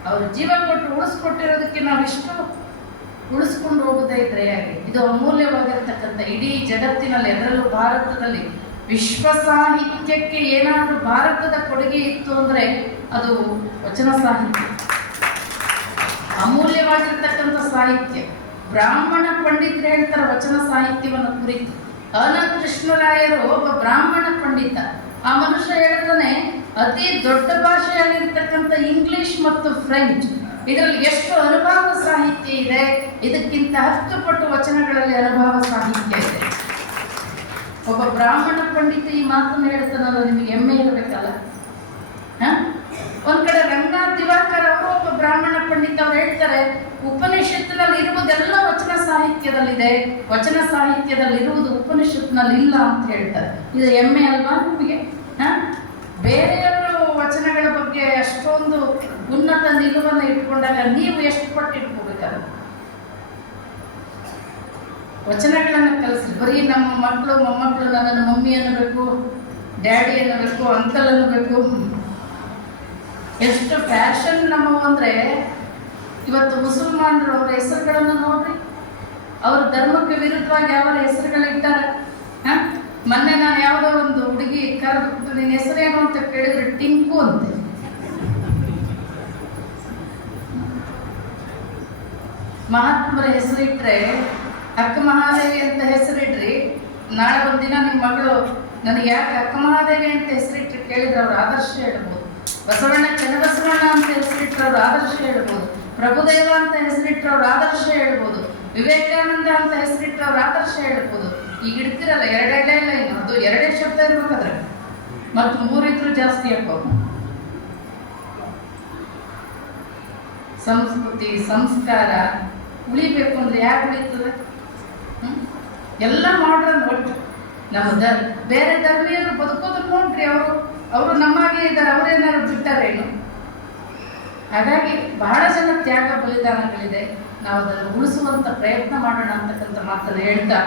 ಅವರು ಜೀವ ಕೊಟ್ಟು ಉಳಿಸ್ಕೊಟ್ಟಿರೋದಕ್ಕೆ ನಾವಿಷ್ಟು ಉಳಿಸ್ಕೊಂಡು ಹೋಗೋದೇ ಇದ್ರೆ ಹಾಗೆ. ಇದು ಅಮೂಲ್ಯವಾಗಿರ್ತಕ್ಕಂಥ ಇಡೀ ಜಗತ್ತಿನಲ್ಲಿ, ಅದರಲ್ಲೂ ಭಾರತದಲ್ಲಿ ವಿಶ್ವ ಸಾಹಿತ್ಯಕ್ಕೆ ಏನಾದರೂ ಭಾರತದ ಕೊಡುಗೆ ಇತ್ತು ಅಂದರೆ ಅದು ವಚನ ಸಾಹಿತ್ಯ. ಅಮೂಲ್ಯವಾಗಿರ್ತಕ್ಕಂಥ ಸಾಹಿತ್ಯ. ಬ್ರಾಹ್ಮಣ ಪಂಡಿತರು ಹೇಳ್ತಾರೆ ವಚನ ಸಾಹಿತ್ಯವನ್ನು ಕುರಿತು. ಅನ ಕೃಷ್ಣರಾಯರು ಒಬ್ಬ ಬ್ರಾಹ್ಮಣ ಪಂಡಿತ. ಆ ಮನುಷ್ಯ ಹೇಳ್ತಾನೆ, ಅತಿ ದೊಡ್ಡ ಭಾಷೆಯಾಗಿರ್ತಕ್ಕಂಥ ಇಂಗ್ಲಿಷ್ ಮತ್ತು ಫ್ರೆಂಚ್, ಇದರಲ್ಲಿ ಎಷ್ಟು ಅನುಭವ ಸಾಹಿತ್ಯ ಇದೆ, ಇದಕ್ಕಿಂತ 10 ಪಟ್ಟು ವಚನಗಳಲ್ಲಿ ಅನುಭವ ಸಾಹಿತ್ಯ ಇದೆ. ಒಬ್ಬ ಬ್ರಾಹ್ಮಣ ಪಂಡಿತ ಈ ಮಾತನ್ನು ಹೇಳ್ತಾನಲ್ಲ, ನಿಮಗೆ ಹೆಮ್ಮೆ ಇರಬೇಕಲ್ಲ. ಒಂದ್ ಕಡೆ ರಂಗನಾಥ್ ದಿವಾಕರ್ ಅವರು ಒಬ್ಬ ಬ್ರಾಹ್ಮಣ ಪಂಡಿತ, ಅವ್ರು ಹೇಳ್ತಾರೆ ಉಪನಿಷತ್ತಿನಲ್ಲಿ ಇರುವುದೆಲ್ಲ ವಚನ ಸಾಹಿತ್ಯದಲ್ಲಿದೆ, ವಚನ ಸಾಹಿತ್ಯದಲ್ಲಿ ಇರುವುದು ಉಪನಿಷತ್ನಲ್ಲಿ ಇಲ್ಲ ಅಂತ ಹೇಳ್ತಾರೆ. ಇದು ಹೆಮ್ಮೆ ಅಲ್ವಾ ನಿಮಗೆ? ಬೇರೆಯವರು ವಚನಗಳ ಬಗ್ಗೆ ಅಷ್ಟೊಂದು ಉನ್ನತ ನಿಲುವನ್ನು ಇಟ್ಕೊಂಡಾಗ ನೀವು ಎಷ್ಟು ಪಟ್ಟು ಇಟ್ಕೋಬೇಕಾದ್ರೆ ವಚನಗಳನ್ನು ಕಲಿಸ್ರಿ. ಬರೀ ನಮ್ಮ ಮಕ್ಕಳು ಮೊಮ್ಮಕ್ಕಳು ನನ್ನನ್ನು ಮಮ್ಮಿ ಅನ್ನಬೇಕು, ಡ್ಯಾಡಿ ಅನ್ನಬೇಕು, ಅಂಕಲ್ ಅನ್ನಬೇಕು. ಎಷ್ಟು ಫ್ಯಾಷನ್ ನಮ್ಮವು ಅಂದರೆ, ಇವತ್ತು ಮುಸಲ್ಮಾನರು ಅವರ ಹೆಸರುಗಳನ್ನು ನೋಡ್ರಿ, ಅವ್ರ ಧರ್ಮಕ್ಕೆ ವಿರುದ್ಧವಾಗಿ ಅವರ ಹೆಸರುಗಳಿಟ್ಟಾರೆ. ಮೊನ್ನೆ ನಾನು ಯಾವುದೋ ಒಂದು ಹುಡುಗಿ ಕರೆದು, ನಿನ್ನ ಹೆಸರೇನು ಅಂತ ಕೇಳಿದ್ರೆ ಟಿಂಕು ಅಂತೆ. ಮಹಾತ್ಮರ ಹೆಸರಿಟ್ರೆ, ಅಕ್ಕ ಮಹಾದೇವಿ ಅಂತ ಹೆಸರಿಡ್ರಿ, ನಾಳೆ ಒಂದಿನ ನಿಮ್ಮ ಮಗಳು ನನಗೆ ಯಾಕೆ ಅಕ್ಕ ಮಹಾದೇವಿ ಅಂತ ಹೆಸರಿಟ್ರೆ ಕೇಳಿದ್ರೆ ಅವ್ರ ಆದರ್ಶ ಹೇಳ್ಬೋದು. ಬಸವಣ್ಣ ಚನ್ನಬಸವಣ್ಣ ಅಂತ ಹೆಸರಿಟ್ರೆ ಅವ್ರ ಆದರ್ಶ ಹೇಳ್ಬೋದು. ಪ್ರಭುದೇವ ಅಂತ ಹೆಸರಿಟ್ರೆ ಅವ್ರ ಆದರ್ಶ ಹೇಳ್ಬೋದು. ವಿವೇಕಾನಂದ ಅಂತ ಹೆಸರಿಟ್ರೆ ಅವ್ರ ಆದರ್ಶ ಹೇಳ್ಬೋದು. ಈಗ ಇಡ್ತಿರಲ್ಲ ಎರಡೆರಡೇ ಇಲ್ಲ, ಇನ್ನು ಅದು 2 ಶಬ್ದ ಇರ್ಬೇಕಾದ್ರೆ, ಮತ್ತು 3 ಇದ್ರೂ ಜಾಸ್ತಿ ಹಾಕೋದು. ಸಂಸ್ಕೃತಿ ಸಂಸ್ಕಾರ ಉಳಿಬೇಕು ಅಂದ್ರೆ ಯಾಕೆ ಉಳಿತದೆ? ಎಲ್ಲ ಮಾಡ್ರನ್ ಒಟ್ಟು ನಮ್ಮ ಬೇರೆ ಧರ್ಮೀಯರು ಬದುಕೋದನ್ನು ನೋಡ್ರಿ, ಅವರು ನಮ್ಮಾಗೆ ಇದ್ದಾರೆ, ಅವರೇನಾದ್ರು ಬಿಟ್ಟಾರೇನು? ಹಾಗಾಗಿ ಬಹಳ ಜನ ತ್ಯಾಗ ಬಲಿದಾನಗಳಿದೆ, ನಾವು ಅದನ್ನು ಉಳಿಸುವಂಥ ಪ್ರಯತ್ನ ಮಾಡೋಣ ಅಂತಕ್ಕಂಥ ಮಾತನ್ನು ಹೇಳ್ತಾ,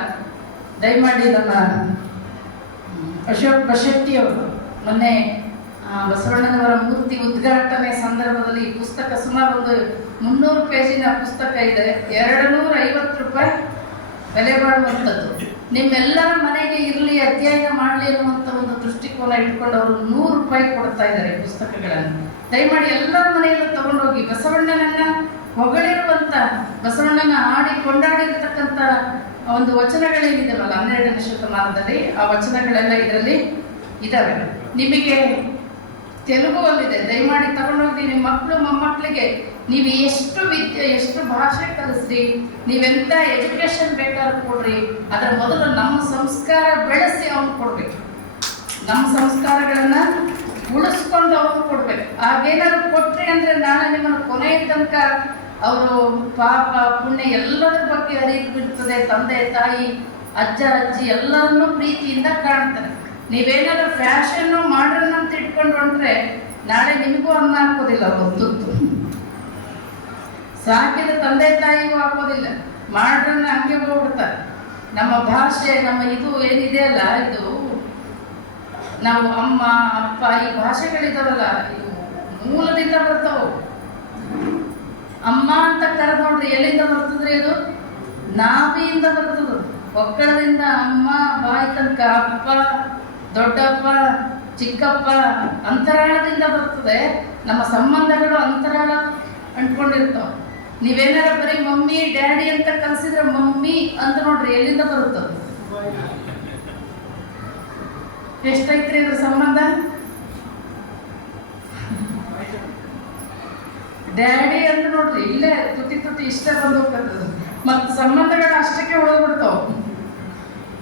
ದಯಮಾಡಿ ನಮ್ಮ ಅಶೋಕ್ ಬಶೆಟ್ಟಿಯವರು ಮೊನ್ನೆ ಬಸವಣ್ಣನವರ ಮೂರ್ತಿ ಉದ್ಘಾಟನೆ ಸಂದರ್ಭದಲ್ಲಿ ಈ ಪುಸ್ತಕ ಸುಮಾರು ಒಂದು 300 ಪೇಜಿನ ಪುಸ್ತಕ ಇದೆ, 250 ರೂಪಾಯಿ ಬೆಲೆ ಬಾಳುವಂಥದ್ದು. ನಿಮ್ಮೆಲ್ಲರ ಮನೆಗೆ ಇರಲಿ, ಅಧ್ಯಯನ ಮಾಡಲಿ ಅನ್ನುವಂಥ ಒಂದು ದೃಷ್ಟಿಕೋನ ಇಟ್ಕೊಂಡು ಅವರು 100 ರೂಪಾಯಿ ಕೊಡ್ತಾ ಇದ್ದಾರೆ ಪುಸ್ತಕಗಳನ್ನು. ದಯಮಾಡಿ ಎಲ್ಲರ ಮನೆಯಲ್ಲೂ ತಗೊಂಡೋಗಿ ಬಸವಣ್ಣನನ್ನ ಹೊಗಳಿರುವಂಥ, ಬಸವಣ್ಣನ ಆಡಿ ಕೊಂಡಾಡಿರ್ತಕ್ಕಂಥ ಒಂದು ವಚನಗಳೇನಿದಾವಲ್ಲ 12ನೇ ಶತಮಾನದಲ್ಲಿ, ಆ ವಚನಗಳೆಲ್ಲ ಇದರಲ್ಲಿ ಇದ್ದಾವೆ. ನಿಮಗೆ ತೆಲುಗುವಲ್ಲಿದೆ, ದಯಮಾಡಿ ತಗೊಂಡೋಗಿ ನಿಮ್ಮ ಮಕ್ಕಳು ಮೊಮ್ಮಕ್ಕಳಿಗೆ ನೀವು ಎಷ್ಟು ಭಾಷೆ ಕಲಿಸ್ರಿ, ನೀವೆಂಥ ಎಜುಕೇಶನ್ ಬೇಕಾದ್ರೂ ಕೊಡ್ರಿ, ಅದರ ಮೊದಲು ನಮ್ಮ ಸಂಸ್ಕಾರ ಬೆಳೆಸಿ ಅವ್ನು ಕೊಡ್ಬೇಕು. ನಮ್ಮ ಸಂಸ್ಕಾರಗಳನ್ನ ಉಳಿಸ್ಕೊಂಡು ಅವ್ರು ಕೊಡ್ಬೇಕು. ಹಾಗೇನಾದ್ರು ಕೊಟ್ರಿ ಅಂದ್ರೆ ನಾಳೆ ನಿಮ್ಮನ್ನು ಕೊನೆಯ ತನಕ ಅವರು ಪಾಪ ಪುಣ್ಯ ಎಲ್ಲದರ ಬಗ್ಗೆ ಅರಿವು ಬಿಡ್ತದೆ. ತಂದೆ ತಾಯಿ ಅಜ್ಜ ಅಜ್ಜಿ ಎಲ್ಲರನ್ನೂ ಪ್ರೀತಿಯಿಂದ ಕಾಣ್ತಾರೆ. ನೀವೇನಾದ್ರೂ ಫ್ಯಾಷನ್ನು ಮಾಡ್ರನ್ ಅಂತ ಇಟ್ಕೊಂಡು ಹೊಂಟ್ರೆ ನಾಳೆ ನಿಮಗೂ ಅನ್ನ ಹಾಕೋದಿಲ್ಲ, ತುತ್ತು ಸಾಕಿದ ತಂದೆ ತಾಯಿಗೂ ಹಾಕೋದಿಲ್ಲ, ಮಾಡ್ರನ್ನ ಹಂಗೆ ಹೋಗ್ಬಿಡ್ತಾರೆ. ನಮ್ಮ ಭಾಷೆ, ನಮ್ಮ ಇದು ಏನಿದೆ ಅಲ್ಲ, ಇದು ನಾವು ಅಮ್ಮ ಅಪ್ಪ ಈ ಭಾಷೆಗಳಿದಾವಲ್ಲ, ಇವು ಮೂಲದಿಂದ ಬರ್ತಾವು. ಅಮ್ಮ ಅಂತ ಕರೆದು ನೋಡ್ರಿ, ಎಲ್ಲಿಂದ ಬರ್ತದ್ರಿ? ಅದು ನಾಭಿಯಿಂದ ಬರ್ತದ, ಒಕ್ಕಳದಿಂದ ಅಮ್ಮ, ಬಾಯಿ ತನಕ ಅಪ್ಪ, ದೊಡ್ಡಪ್ಪ, ಚಿಕ್ಕಪ್ಪ, ಅಂತರಾಳದಿಂದ ಬರ್ತದೆ. ನಮ್ಮ ಸಂಬಂಧಗಳು ಅಂತರಾಳ ಅಂಟ್ಕೊಂಡಿರ್ತಾವ. ನೀವೇನಾರ ಬರೀ ಮಮ್ಮಿ ಡ್ಯಾಡಿ ಅಂತ ಕಲಿಸಿದ್ರೆ ಮಮ್ಮಿ ಅಂತ ನೋಡ್ರಿ, ಎಲ್ಲಿಂದ ಬರುತ್ತದ? ಎಷ್ಟೈತ್ರಿ ಇದ್ರ ಸಂಬಂಧ? ಡ್ಯಾಡಿ ಅಂತ ನೋಡ್ರಿ, ಇಲ್ಲೇ ತುಟಿ ಇಷ್ಟೇ ಬಂದು ಹೋಗ್ತದ. ಮತ್ತು ಸಂಬಂಧಗಳು ಅಷ್ಟಕ್ಕೆ ಉಳಿದ್ಬಿಡ್ತಾವ.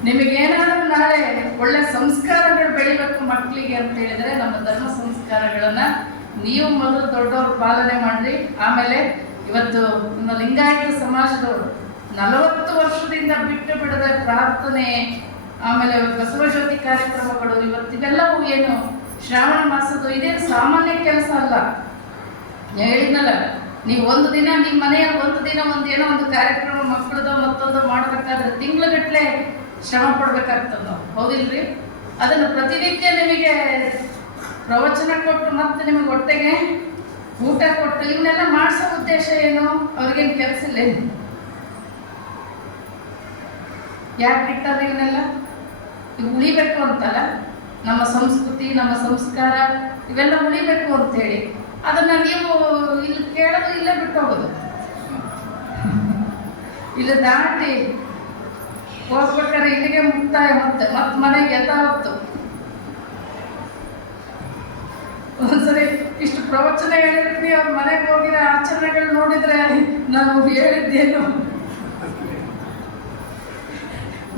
ನಿಮಗೇನಾದ್ರೂ ನಾಳೆ ಒಳ್ಳೆ ಸಂಸ್ಕಾರಗಳು ಬೆಳಿಬೇಕು ಮಕ್ಕಳಿಗೆ ಅಂತ ಹೇಳಿದ್ರೆ, ನಮ್ಮ ಧರ್ಮ ಸಂಸ್ಕಾರಗಳನ್ನ ನೀವು ಮೊದಲು ದೊಡ್ಡವರು ಪಾಲನೆ ಮಾಡ್ರಿ. ಆಮೇಲೆ ಇವತ್ತು ನಮ್ಮ ಲಿಂಗಾಯತ ಸಮಾಜದವರು 40 ವರ್ಷದಿಂದ ಬಿಟ್ಟು ಬಿಡದೆ ಪ್ರಾರ್ಥನೆ, ಆಮೇಲೆ ಬಸವಜ್ಯೋತಿ ಕಾರ್ಯಕ್ರಮಗಳು, ಇವತ್ತಿವೆಲ್ಲವೂ ಏನು ಶ್ರಾವಣ ಮಾಸದ್ದು ಇದೇನು ಸಾಮಾನ್ಯ ಕೆಲಸ ಅಲ್ಲ. ಹೇಳಿದ್ನಲ್ಲ, ನೀವು ಒಂದು ದಿನ ನಿಮ್ಮ ಮನೆಯಲ್ಲಿ ಏನೋ ಒಂದು ಕಾರ್ಯಕ್ರಮ ಮಕ್ಕಳದ ಮತ್ತೊಂದು ಮಾಡಬೇಕಾದ್ರೆ ತಿಂಗಳಗಟ್ಟಲೆ ಶ್ರಮ ಪಡ್ಬೇಕಾಗ್ತದೆ ನಾವು, ಹೌದಿಲ್ರಿ? ಅದನ್ನು ಪ್ರತಿನಿತ್ಯ ನಿಮಗೆ ಪ್ರವಚನ ಕೊಟ್ಟು ಮತ್ತೆ ನಿಮಗೆ ಹೊಟ್ಟೆಗೆ ಊಟ ಕೊಟ್ಟು ಇವನ್ನೆಲ್ಲ ಮಾಡಿಸೋ ಉದ್ದೇಶ ಏನು? ಅವ್ರಿಗೇನು ಕೆಲಸ ಇಲ್ಲ. ಯಾಕೆ ಇಟ್ಟಾರೆ ಇವನ್ನೆಲ್ಲ? ಇವು ಉಳಿಬೇಕು ಅಂತಲ್ಲ, ನಮ್ಮ ಸಂಸ್ಕೃತಿ ನಮ್ಮ ಸಂಸ್ಕಾರ ಇವೆಲ್ಲ ಉಳಿಬೇಕು ಅಂತೇಳಿ ಅದನ್ನ ನೀವು ಇಲ್ಲಿ ಕೇಳೋದು, ಇಲ್ಲೇ ಬಿಟ್ಟು ಹೋಗೋದು. ಇಲ್ಲಿ ದಾಟಿ ಹೋಗ್ಬೇಕಾದ್ರೆ ಇಲ್ಲಿಗೆ ಮುಕ್ತಾಯ, ಮತ್ತೆ ಮನೆಗೆ ಯಥಾವತ್ತು. ಒಂದ್ಸರಿ ಇಷ್ಟು ಪ್ರವಚನ ಹೇಳಿರ್ತೀನಿ, ಅವ್ರ ಮನೆಗೆ ಹೋಗಿರೋ ಆಚರಣೆಗಳು ನೋಡಿದ್ರೆ ನಾನು ಹೇಳಿದ್ದೇನು,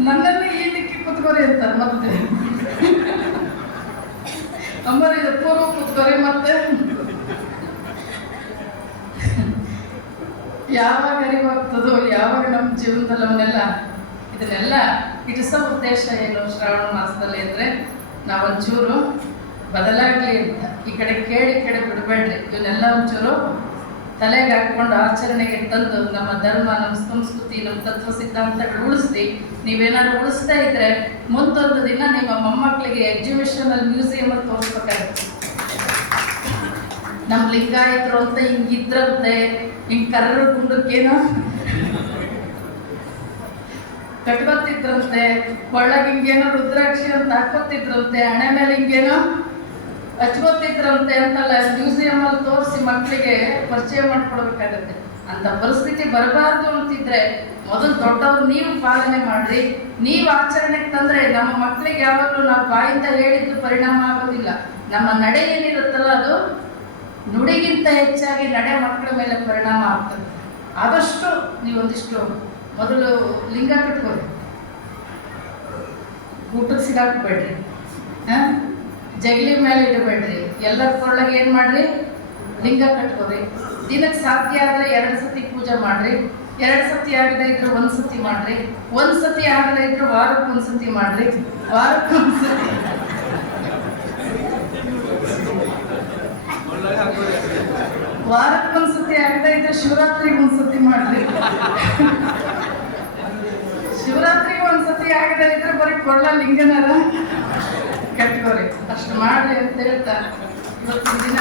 ನನ್ನನ್ನು ಈ ದಿಕ್ಕಿ ಕುತ್ಕೋರಿ ಅಂತಾರೆ. ಮತ್ತೆ ಅಮ್ಮರಿ ಪೂರ್ವ ಕುತ್ಕೋರಿ. ಮತ್ತೆ ಯಾವಾಗ ಅರಿವಾಗ್ತದೋ, ಯಾವಾಗ ನಮ್ಮ ಜೀವನದಲ್ಲಿ ಅವನ್ನೆಲ್ಲ ಇದನ್ನೆಲ್ಲ ಇಡಿಸೋ ಉದ್ದೇಶ ಏನು ಶ್ರಾವಣ ಮಾಸದಲ್ಲಿ ಅಂದರೆ ನಾವೊಂಚೂರು ಬದಲಾಗಲಿ ಅಂತ. ಈ ಕಡೆ ಕೇಳಿ ಈ ಕಡೆ ಬಿಡಬೇಡ್ರಿ. ಇವನ್ನೆಲ್ಲ ಒಂಚೂರು ತಲೆಗೆ ಹಾಕ್ಕೊಂಡು ಆಚರಣೆಗೆ ತಂದು ನಮ್ಮ ಧರ್ಮ, ನಮ್ಮ ಸಂಸ್ಕೃತಿ, ನಮ್ಮ ತತ್ವ ಸಿದ್ಧಾಂತಗಳು ಉಳಿಸ್ತಿ. ನೀವೇನಾದ್ರು ಉಳಿಸ್ತಾ ಇದ್ರೆ ಮುಂದೊಂದು ದಿನ ನಿಮ್ಮ ಮೊಮ್ಮಕ್ಕಳಿಗೆ ಎಕ್ಸಿಬಿಷನಲ್ಲಿ ಮ್ಯೂಸಿಯಮಲ್ಲಿ ತೋರಿಸ್ಬೇಕಾಗುತ್ತೆ. ನಮ್ಮ ಲಿಂಗಾಯತರು ಅಂತ ಹಿಂಗಿದ್ರಂತೆ, ಹಿಂಗೆ ಕರ್ರ ಗುಂಡಕ್ಕೇನೋ ಕಟ್ಕೊತಿದ್ರಂತೆ, ಒಳಗೆ ಹಿಂಗೇನೋ ರುದ್ರಾಕ್ಷಿ ಅಂತ ಹಾಕೋತಿದ್ರಂತೆ, ಹಣೆ ಮೇಲೆ ಹಿಂಗೇನೋ ಹಚ್ಕೋತಿದ್ರಂತೆ ಅಂತೆಲ್ಲ ಮ್ಯೂಸಿಯಮಲ್ಲಿ ತೋರಿಸಿ ಮಕ್ಕಳಿಗೆ ಪರಿಚಯ ಮಾಡ್ಕೊಡ್ಬೇಕಾಗತ್ತೆ. ಅಂತ ಪರಿಸ್ಥಿತಿ ಬರಬಾರ್ದು ಅಂತಿದ್ರೆ ಮೊದಲು ದೊಡ್ಡವ್ರು ನೀವು ಪಾಲನೆ ಮಾಡ್ರಿ. ನೀವು ಆಚರಣೆಗೆ ತಂದರೆ ನಮ್ಮ ಮಕ್ಕಳಿಗೆ ಯಾವಾಗಲೂ ನಾವು ಬಾಯಿಂದ ಹೇಳಿದ್ದು ಪರಿಣಾಮ ಆಗೋದಿಲ್ಲ. ನಮ್ಮ ನಡೆ ಏನಿರುತ್ತಲ್ಲ ಅದು ನುಡಿಗಿಂತ ಹೆಚ್ಚಾಗಿ ನಡೆ ಮಕ್ಕಳ ಮೇಲೆ ಪರಿಣಾಮ ಆಗ್ತದೆ. ಆದಷ್ಟು ನೀವೊಂದಿಷ್ಟು ಮೊದಲು ಲಿಂಗ ಕಟ್ಕೊಳ್ಳಿ, ಊಟಕ್ಕೆ ಸಿಗಾಕ್ಬೇಡ್ರಿ, ಜಗಲಿ ಮೇಲೆ ಇಡಬೇಡ್ರಿ. ಎಲ್ಲರ ಕೊಳ್ಳಗೆ ಏನು ಮಾಡ್ರಿ, ಲಿಂಗ ಕಟ್ಕೋರಿ. ದಿನಕ್ಕೆ ಸಾಧ್ಯ ಆದರೆ 2 ಸತಿ ಪೂಜೆ ಮಾಡ್ರಿ. 2 ಸತಿ ಆಗದೆ ಇದ್ರೆ 1 ಸತಿ ಮಾಡ್ರಿ. 1 ಸತಿ ಆಗದೆ ಇದ್ರೆ ವಾರಕ್ಕೆ 1 ಸತಿ ಮಾಡ್ರಿ. ವಾರಕ್ಕೆ 1 ಸತಿ ವಾರಕ್ಕೆ 1 ಸತಿ ಆಗದೆ ಇದ್ರೆ ಶಿವರಾತ್ರಿಗೆ 1 ಸತಿ ಮಾಡ್ರಿ. ಶಿವರಾತ್ರಿಗೆ 1 ಸತಿ ಆಗದೆ ಇದ್ರೆ ಬರೀ ಕೊಳ್ಳ ಲಿಂಗನರ ಕಟ್ಕೋರಿ. ಅಷ್ಟು ಮಾಡ್ರಿ ಅಂತ ಹೇಳ್ತಾ ಇವತ್ತಿನ ದಿನ